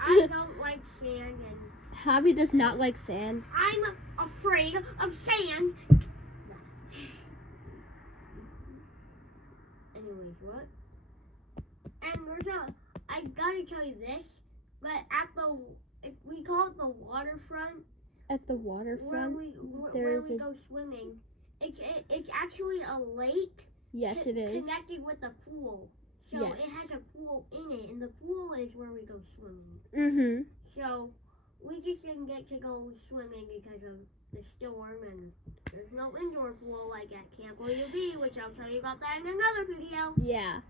I don't like sand, and Javi does not like sand. I'm afraid of sand. Anyways, what? And I gotta tell you this, but if we call it the waterfront, at the where waterfront, where there's we a go swimming. It's actually a lake yes, it is. connected with a pool. So Yes. it has a pool in it, and the pool is where we go swimming. Mhm. So we just didn't get to go swimming because of the storm, and there's no indoor pool like at Camp WB, which I'll tell you about that in another video. Yeah.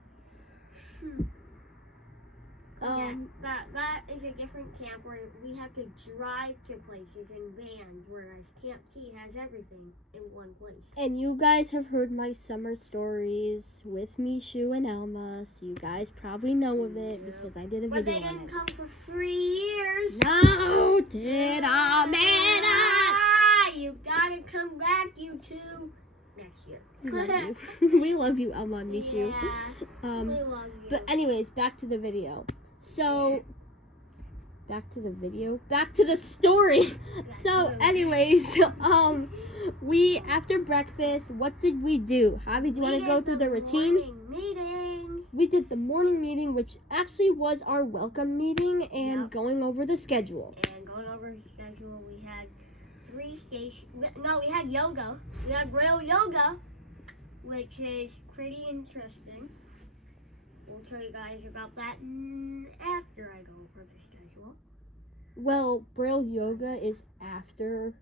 That is a different camp where we have to drive to places in vans, whereas Camp T has everything in one place. And you guys have heard my summer stories with Mishu and Elma, so you guys probably know of it because I did a But video they on didn't it. come for 3 years. No, did I, man? You gotta come back, you two, next year. We love you. We love you, Elma and Mishu. Yeah, we love you. But anyways, back to the video. So, back to the video. Back to the story. So, anyways, we after breakfast, what did we do? Javi, do you want to go through the routine? Morning meeting. We did the morning meeting, which actually was our welcome meeting, and Yep. going over the schedule. And going over the schedule, we had 3 stations. No, we had yoga. We had Braille yoga, which is pretty interesting. We'll tell you guys about that after I go over the schedule. Well, Braille yoga is after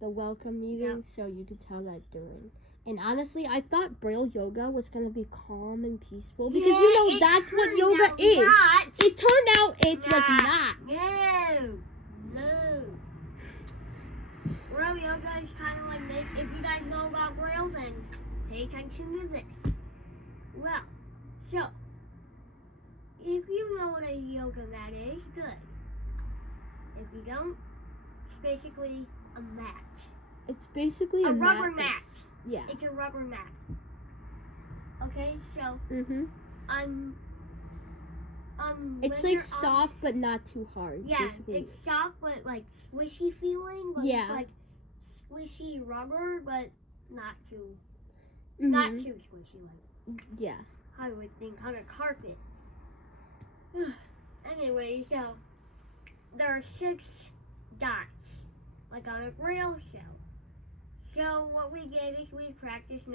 the welcome meeting, so you could tell that during. And honestly, I thought Braille yoga was going to be calm and peaceful because Yeah, it that's what turned yoga out is. not. It turned out it was Nah. not. No. Braille yoga is kind of like, if you guys know about Braille, then pay attention to this. Well, so, if you know what a yoga mat is, good. If you don't, it's basically a mat. It's basically A a rubber mat. mat. Yeah. It's a rubber mat. Okay, so Mhm. It's when like you're soft but not too hard. Yeah, basically. it's soft but like squishy feeling. But Yeah. It's like squishy rubber, but not too Mhm. not too squishy like Yeah. I would think on a carpet. Anyway, so there are 6 dots, like on a Braille cell. So what we did is we practiced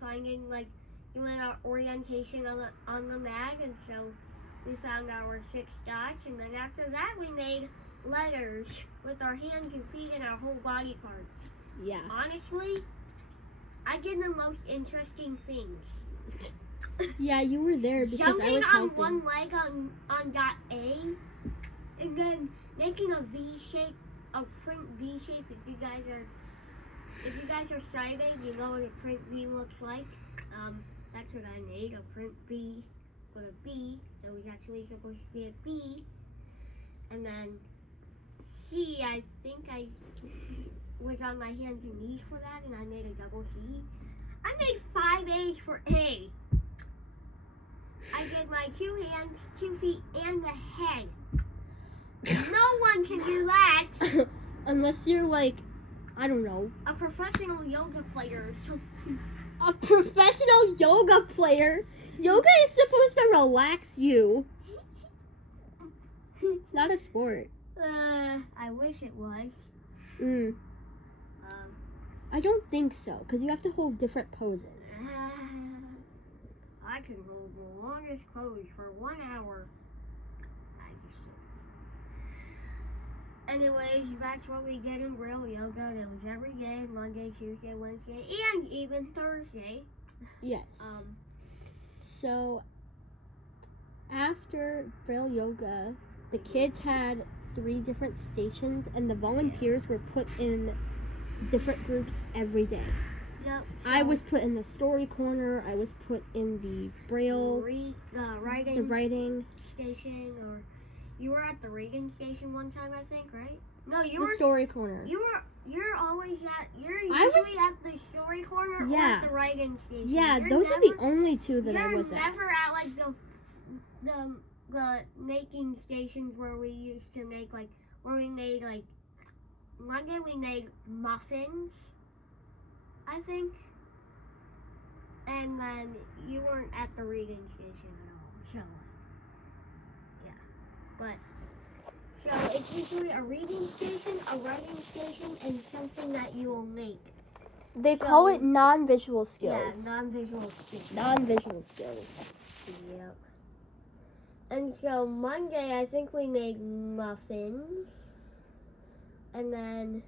finding like doing our orientation on the mat, and so we found our 6 dots, and then after that we made letters with our hands and feet and our whole body parts. Yeah. Honestly, I did the most interesting things. Yeah, you were there because Jumping I was on helping. one leg on dot A, and then making a V shape, a print V shape. If you guys are sighted, you know what a print V looks like. That's what I made, a print V with a B. That was actually supposed to be a B. And then C, I think I was on my hands and knees for that, and I made a double C. I made 5 A's for A. I did my 2 hands, 2 feet, and the head. No one can do that. Unless you're like, I don't know, A professional yoga player or something. a professional yoga player. Yoga is supposed to relax you. It's not a sport. I wish it was. I don't think so, because you have to hold different poses. I can hold the longest pose for 1 hour. I just did. Anyways, that's what we did in Braille yoga. It was every day, Monday, Tuesday, Wednesday, and even Thursday. Yes. So, after Braille yoga, the kids had 3 different stations, and the volunteers were put in different groups every day. Yep. So I was put in the story corner. I was put in the Braille, the writing station, or you were at the reading station one time, I think, right? No, you the were. story corner. You're always at. You're I was- usually at the story corner or Yeah. at the writing station. Yeah, You're those are the only 2 that I was You're at. never at like the making stations where we used to make where we made one day we made muffins, I think. And then you weren't at the reading station at all, so yeah. But So it's usually a reading station, a writing station, and something that you will make. They call it non-visual skills. Yeah, non-visual skills. Non-visual skills. Yep. And so Monday, I think we made muffins. And then,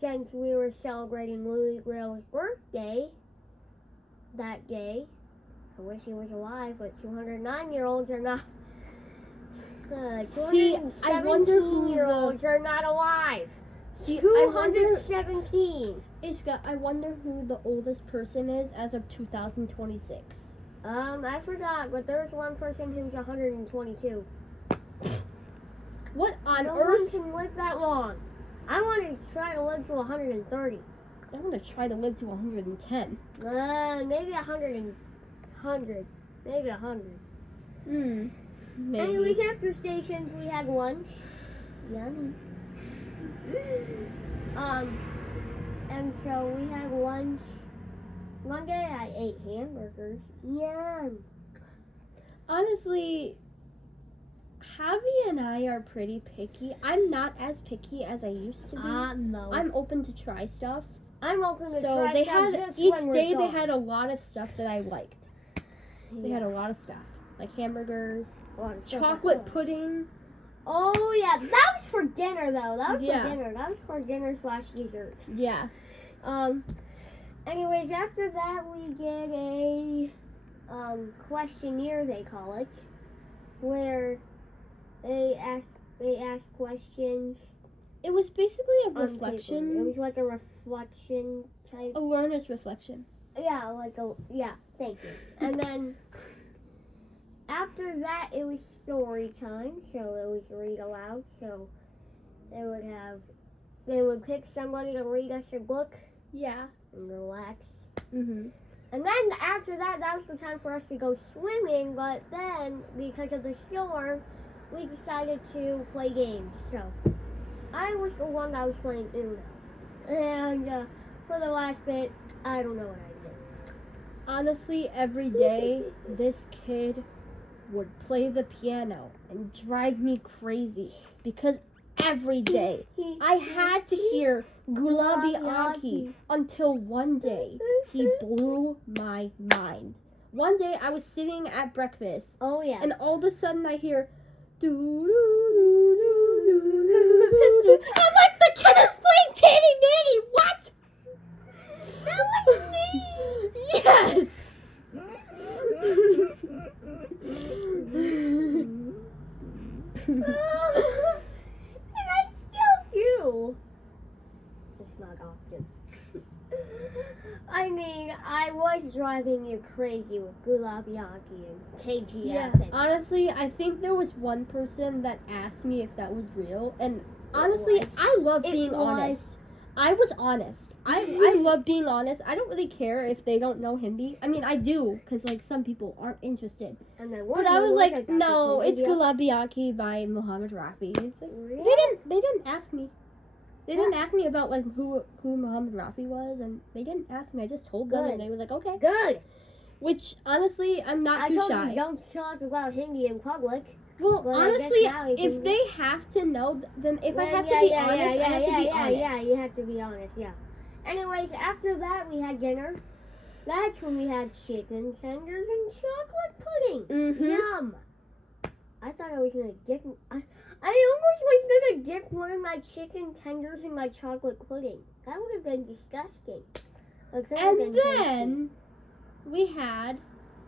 since we were celebrating Louis Grail's birthday that day, I wish he was alive, but 209-year-olds are not. See, I wonder who 217-year-olds are not alive. See, I wonder, 217. Ishka, I wonder who the oldest person is as of 2026. I forgot, but there was one person who's 122. What on No earth? one can live that long. I want to try to live to 130. I'm gonna try to live to 110. Maybe 100. Maybe 100. Maybe. Anyways, after stations, we had lunch. Yummy. And so we had lunch. Monday, I ate hamburgers. Yum. Honestly, Javi and I are pretty picky. I'm not as picky as I used to be. No. I'm open to try stuff. I'm open to So try they stuff had just each when we're day they gone. had a lot of stuff that I liked. They had a lot of stuff, like hamburgers, A lot of stuff chocolate I like. pudding. Oh yeah, that was for dinner though. That was Yeah. for dinner. That was for dinner/dessert. Yeah. Anyways, after that we did a questionnaire, they call it, where they ask questions. It was basically a on paper. reflection. It was like a reflection type. a learner's reflection. Yeah, thank you. And then after that, it was story time, so it was read aloud. So they would pick somebody to read us a book Yeah. and relax. Mhm. And then after that, that was the time for us to go swimming. But then, because of the storm, we decided to play games. So I was the one that was playing Uno, and for the last bit, I don't know what I did. Honestly, every day this kid would play the piano and drive me crazy because every day I had to hear Gulabi Aki until one day he blew my mind. One day I was sitting at breakfast Oh yeah. and all of a sudden I hear doo doo doo doo doo doo doo. I'm like, the kid is playing Tanny Manny. What? That was me. Yes. And I still do. Just not often. I mean, I was driving you crazy with Gulabiaki and KGF. Yeah, and honestly, I think there was one person that asked me if that was real, and honestly, was. I love It being was. honest. I was honest. I love being honest. I don't really care if they don't know Hindi. I mean, I do, because, like, some people aren't interested. And then But I was like, no, it's Gulabiaki by Muhammad Rafi. It's like, they didn't ask me. They didn't ask me about, like, who Muhammad Rafi was, and they didn't ask me. I just told them, and Good. they were like, okay. Good. Which, honestly, I'm not I too told shy. you don't talk about Hindi in public. Well, Well, I guess honestly, now you if can- they have to know, then if I Well, have yeah, to be yeah, honest, yeah, I have to be honest. Yeah, you have to be honest, yeah. Anyways, after that, we had dinner. That's when we had chicken tenders and chocolate pudding. Mm-hmm. Yum. I thought I was going to dip... I almost was going to dip one of my chicken tenders in my chocolate pudding. That would have been disgusting. It could have been And tasty. then we had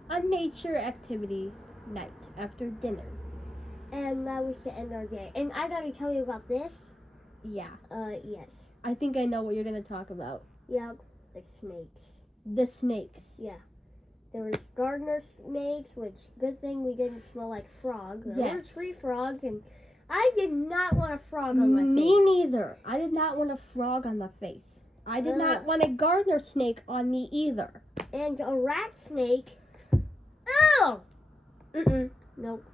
a nature activity night after dinner. And that was to end our day. And I got to tell you about this. Yeah, Yes. I think I know what you're gonna talk about. Yep. The snakes. The snakes. There was gardener snakes, which good thing we didn't smell like frog. There were Yes. tree frogs, and I did not want a frog on my face. Me neither. I did not want a frog on the face. I did not Ugh. want a gardener snake on me either. And a rat snake. Ew! Mm-mm. Nope.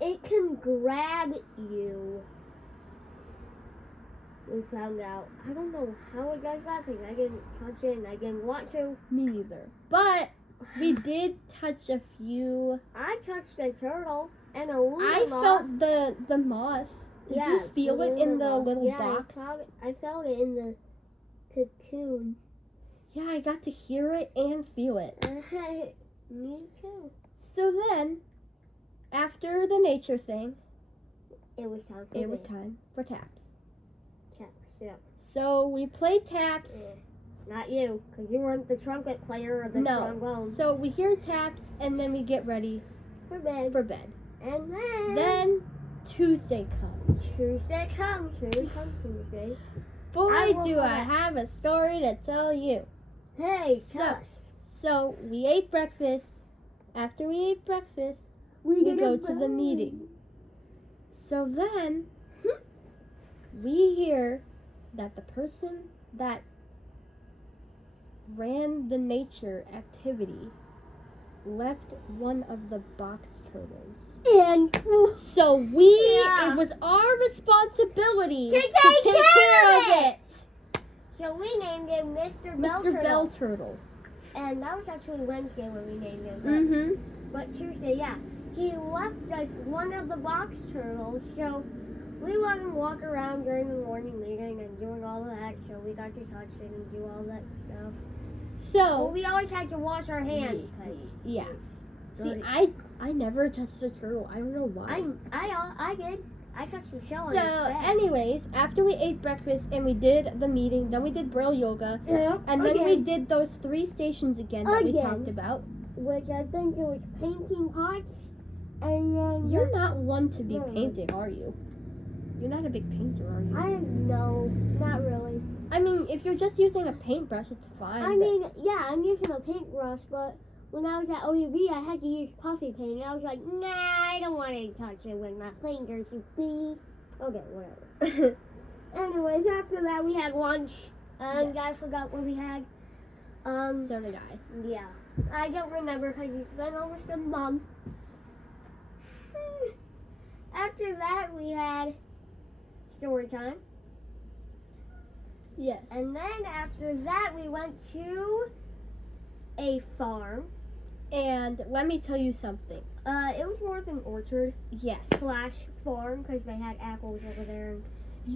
It can grab you. We found out. I don't know how it does that because I didn't touch it and I didn't want to. Me neither. But we did touch a few. I touched a turtle And a Luna I moth. felt the moth. Did Yeah, you feel it in the moth. little Yeah, box? I felt it in the cocoon. Yeah, I got to hear it and feel it. Me too. So then, after the nature thing, It was time for it was time for taps. taps. Yeah. So we played taps. Not you, because you weren't the trumpet player or the No. trombone. So we hear taps and then we get ready For bed. for bed. And Then Tuesday comes. Tuesday comes. Here comes Tuesday. Boy, will do go I back. have a story to tell you. Hey, So- tell us. So we ate breakfast. After we ate breakfast, we go to the meeting. So then we hear that the person that ran the nature activity left one of the box turtles. And So Yeah. it was our responsibility To to take take care of care of it. so we named him Mr. Bell Mr. Turtle. Bell Turtle. And that was actually Wednesday when we named him. Mm-hmm. But Tuesday, yeah. He left us one of the box turtles, so we let him walk around during the morning meeting and doing all of that, so we got to touch it and do all that stuff. Well, So we always had to wash our hands, because yeah. See, dirty. I never touched the turtle. I don't know why. I did. I touched the shell on So, his head. anyways, after we ate breakfast and we did the meeting, then we did Braille yoga, Yeah, and then we did those 3 stations again that we Again. talked about. which I think it was painting pots, and then You're not one to be No. painting, are you? You're not a big painter, are you? I no, not really. I mean, if you're just using a paintbrush, it's fine. I but- mean, yeah, I'm using a paintbrush, but when I was at OUB, I had to use puffy paint, and I was like, nah, I don't want to touch it with my fingers, you see. Okay, whatever. Anyways, after that, we had lunch, and Yes. I forgot what we had. so did I. Yeah, I don't remember because it's been almost a month. After that, we had story time. Yes. And then after that, we went to a farm. And let me tell you something. It was more of an orchard Yes. / farm because they had apples over there and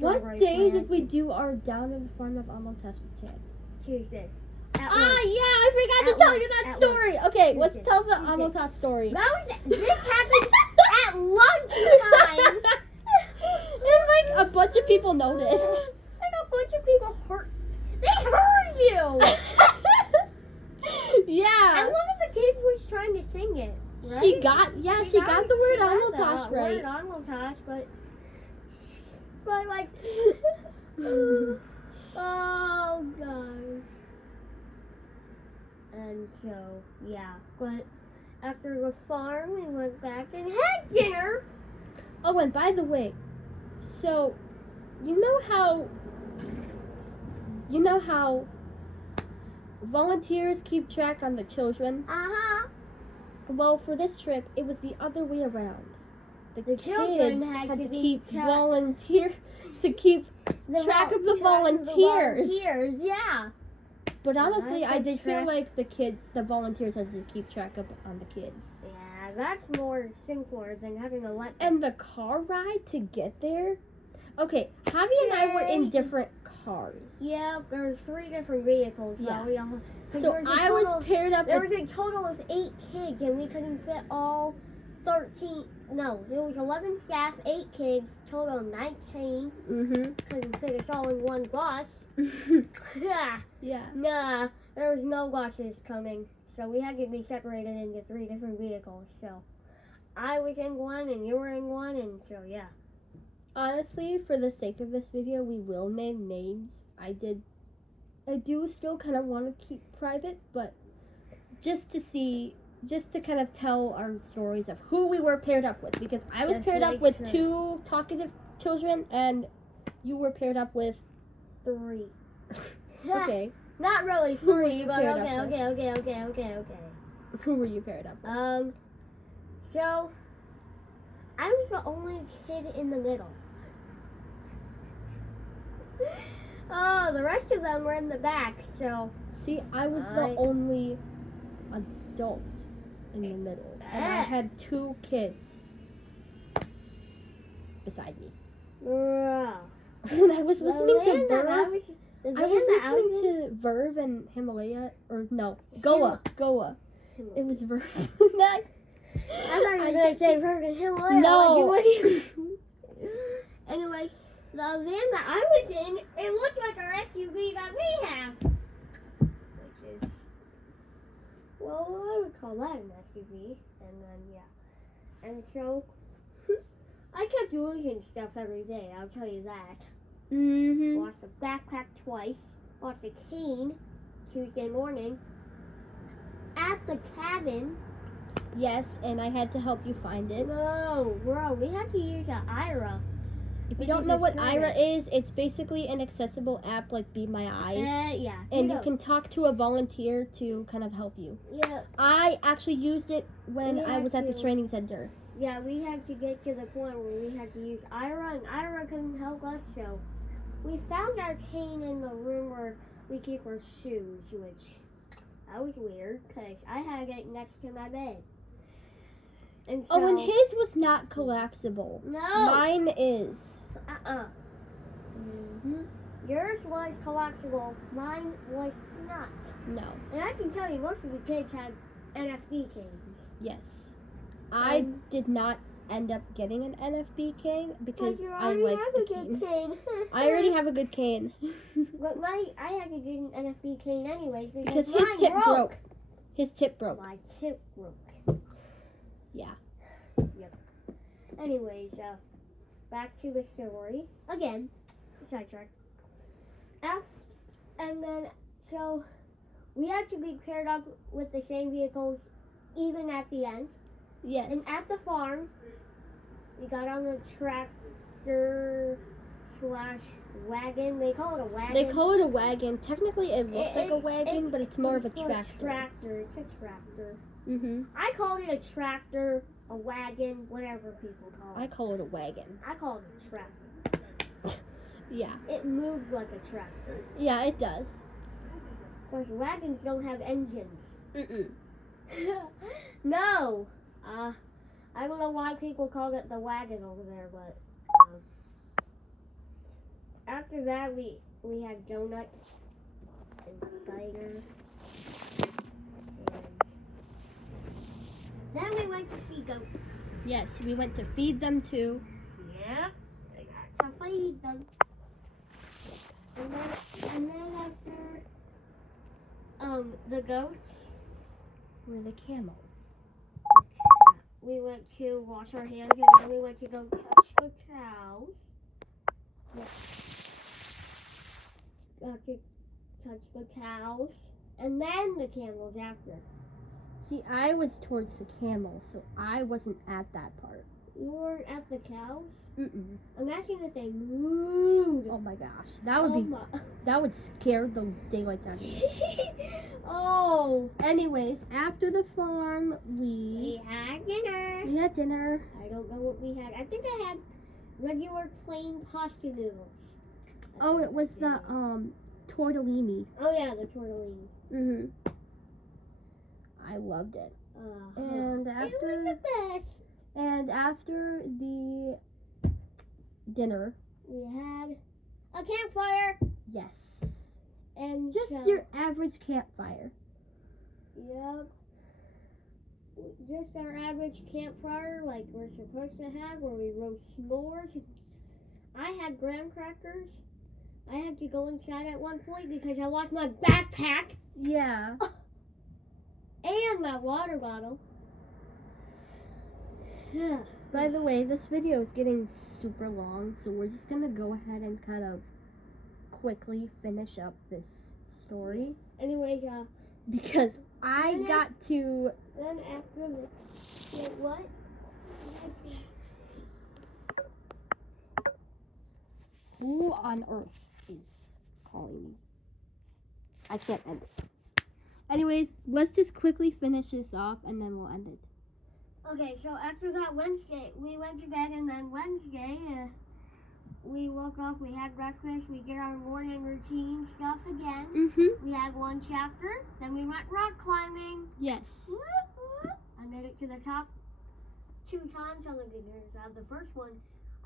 What strawberry day did plants we and do our down in the farm of Amaltest with Chad? Tuesday. At Ah, lunch. yeah, I forgot At to tell lunch, you that at story. lunch. Okay, let's Tuesday, tell the Tuesday. Amaltest story. This happened at lunchtime. And like a bunch of people noticed. And a bunch of people They heard you. Yeah. And one of the kids was trying to sing it. Right? She got the word she got the Amaltosh right. Word Amaltosh, but like, oh gosh. And so yeah, but after the farm, we went back and had dinner. Oh, and by the way, so you know how volunteers keep track on the children? Well, for this trip, it was the other way around. The children kids had to be keep tra- volunteer to keep track of the volunteers. Yeah. But honestly, That's I a did feel track- like the volunteers had to keep track of on the kids. Yeah, that's more simpler than having to let And the car ride to get there. Okay, Javi and I were in Yay. different cars. Yeah, there was 3 different vehicles. Yeah. While we all, 'cause So there was a I total was paired up There with was a total of 8 kids, and we couldn't fit all 13. No, there was 11 staff, 8 kids, total 19. Couldn't fit us all in one bus. Yeah, Yeah. nah, there was no buses coming, so we had to be separated into 3 different vehicles. So I was in one, and you were in one, and so yeah. Honestly, for the sake of this video, we will name names. I do still kind of want to keep private, but just to kind of tell our stories of who we were paired up with, because I was Just paired up make with sure. 2 talkative children, and you were paired up with 3. okay. Not really Who were 3, you but paired okay. up with? Who were you paired up with? So I was the only kid in the middle. Oh, the rest of them were in the back, so See, I was the only adult in the middle, and I had 2 kids. beside me. Bruh. When I was The listening to land that I Verve, was, the I land was that I was listening to Verve and Himalaya, or no, Goa. in. It was Verve. I thought you were gonna say Virgin Himalaya. No. What do you? Anyways, the van that I was in, it looked like our SUV that we have, which is, well, I would call that an SUV. And then yeah, and so I kept losing stuff every day. I'll tell you that. Mhm. Lost a backpack twice. Lost a cane Tuesday morning at the cabin. Yes, and I had to help you find it. No, bro, we have to use an IRA. If you Which don't is know a what service. Ira is, it's basically an accessible app like Be My Eyes. Yeah. And you know. can talk to a volunteer to kind of help you. Yeah, I actually used it when We I had was at the to. training center. yeah, we had to get to the point where we had to use IRA, and IRA couldn't help us, so we found our cane in the room where we keep our shoes, which that was weird, because I had it next to my bed. And so, Oh, and his was not collapsible. no, Mine is. Mm-hmm. Yours was collapsible, mine was not. No. And I can tell you, most of the kids had NFB canes. Yes. I did not end up getting an NFB cane because you I already like have the a good cane. cane. I already have a good cane. But I had to get an NFB cane anyways Because his mine tip broke. His tip broke. My tip broke. Yeah. Yep. Anyways, back to the story. Again, sidetrack. And then, so, we actually paired up with the same vehicles even at the end. Yes. And at the farm, we got on the tractor / wagon. They call it a wagon. They call it a wagon. Technically, it looks like a wagon, but it's more of a tractor. It's a tractor. Mhm. I called it a tractor, a wagon, whatever people call I it. call it a wagon. I call it a tractor. Yeah. It moves like a tractor. Yeah, it does. Of course, wagons don't have engines. Mm-mm. No. I don't know why people called it the wagon over there, but after that we had donuts and cider, and then we went to see goats. Yes, we went to feed them too. Yeah, I got to feed them. And then after the goats, We're the camels. we went to wash our hands, and then we went to go touch the cows. Got to touch the cows, and then the camels after. See, I was towards the camels, so I wasn't at that part. You weren't at the cows? Mm-mm. Imagine if they moved. Oh my gosh, that would that would scare the daylights out of me. Oh. Anyways, after the farm, we had dinner. had dinner. I don't know what we had. I think I had regular plain pasta noodles. Oh, it was the tortellini. Oh yeah, the tortellini. Mhm. I loved it. And after it was the best. And after the dinner, We had a campfire. yes, And just so, your average campfire. Yep. Just our average campfire like we're supposed to have, where we roast s'mores. I had graham crackers. I had to go inside at one point because I lost my backpack Yeah. and my water bottle. By the way, this video is getting super long, so we're just gonna go ahead and kind of quickly finish up this story Anyways, because I And got to. then after the what? Who on earth is calling me? I can't end it. Anyways, let's just quickly finish this off and then we'll end it. Okay, so after that Wednesday, we went to bed, and then Wednesday, we woke up, we had breakfast, we did our morning routine stuff again. Mm-hmm. We had one chapter, then we went rock climbing. Yes. I made it to the top 2 times on the beginners. The first one,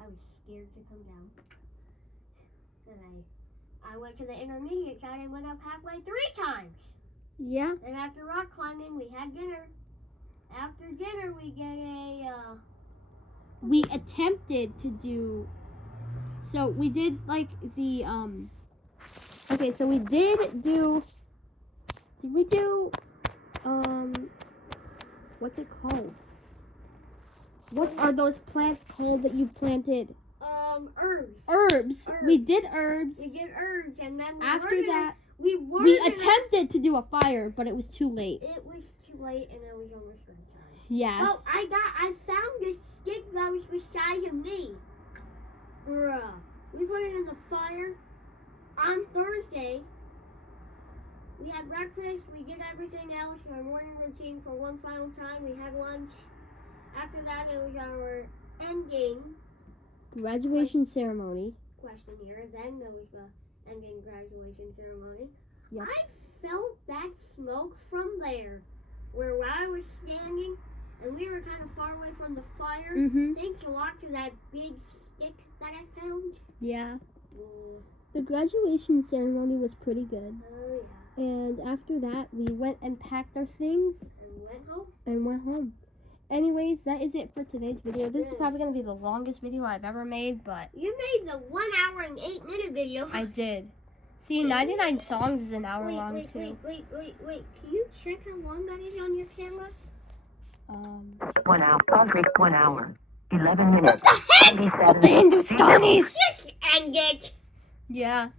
I was scared to come down. Then I went to the intermediate side and went up halfway 3 times. Yeah. Then after rock climbing, we had dinner. After dinner, we get We attempted to do. So we did like the Okay, so we did do. Did we do what's it called? What are those plants called that you planted? herbs. Herbs. We did herbs. We did herbs, and then After that, we we attempted to do a fire, but it was too late. It was too late, and it was almost bedtime. Yes. Oh, I found this stick that was the size of me. Bruh. We put it in the fire on Thursday. We had breakfast. We did everything else. Our morning routine for one final time. We had lunch. After that, it was our ending Graduation ceremony. question here. Then there was the ending graduation ceremony. Yep. I felt that smoke from there, where I was standing, and we were kind of far away from the fire. Mhm. Thanks a lot to that big stick that I found. Yeah. Oh, The graduation ceremony was pretty good. yeah. And after that, we went and packed our things And went home. and went home. Anyways, that is it for today's video. This is probably going to be the longest video I've ever made, but You made the 1 hour and 8 minute video. I did. See, 99 songs is an hour long, too. Wait. Can you check how long that is on your camera? 1 hour. Pause break. 1 hour. 11 minutes. What the heck? 87. The Hindustanis! Just end it. Yeah.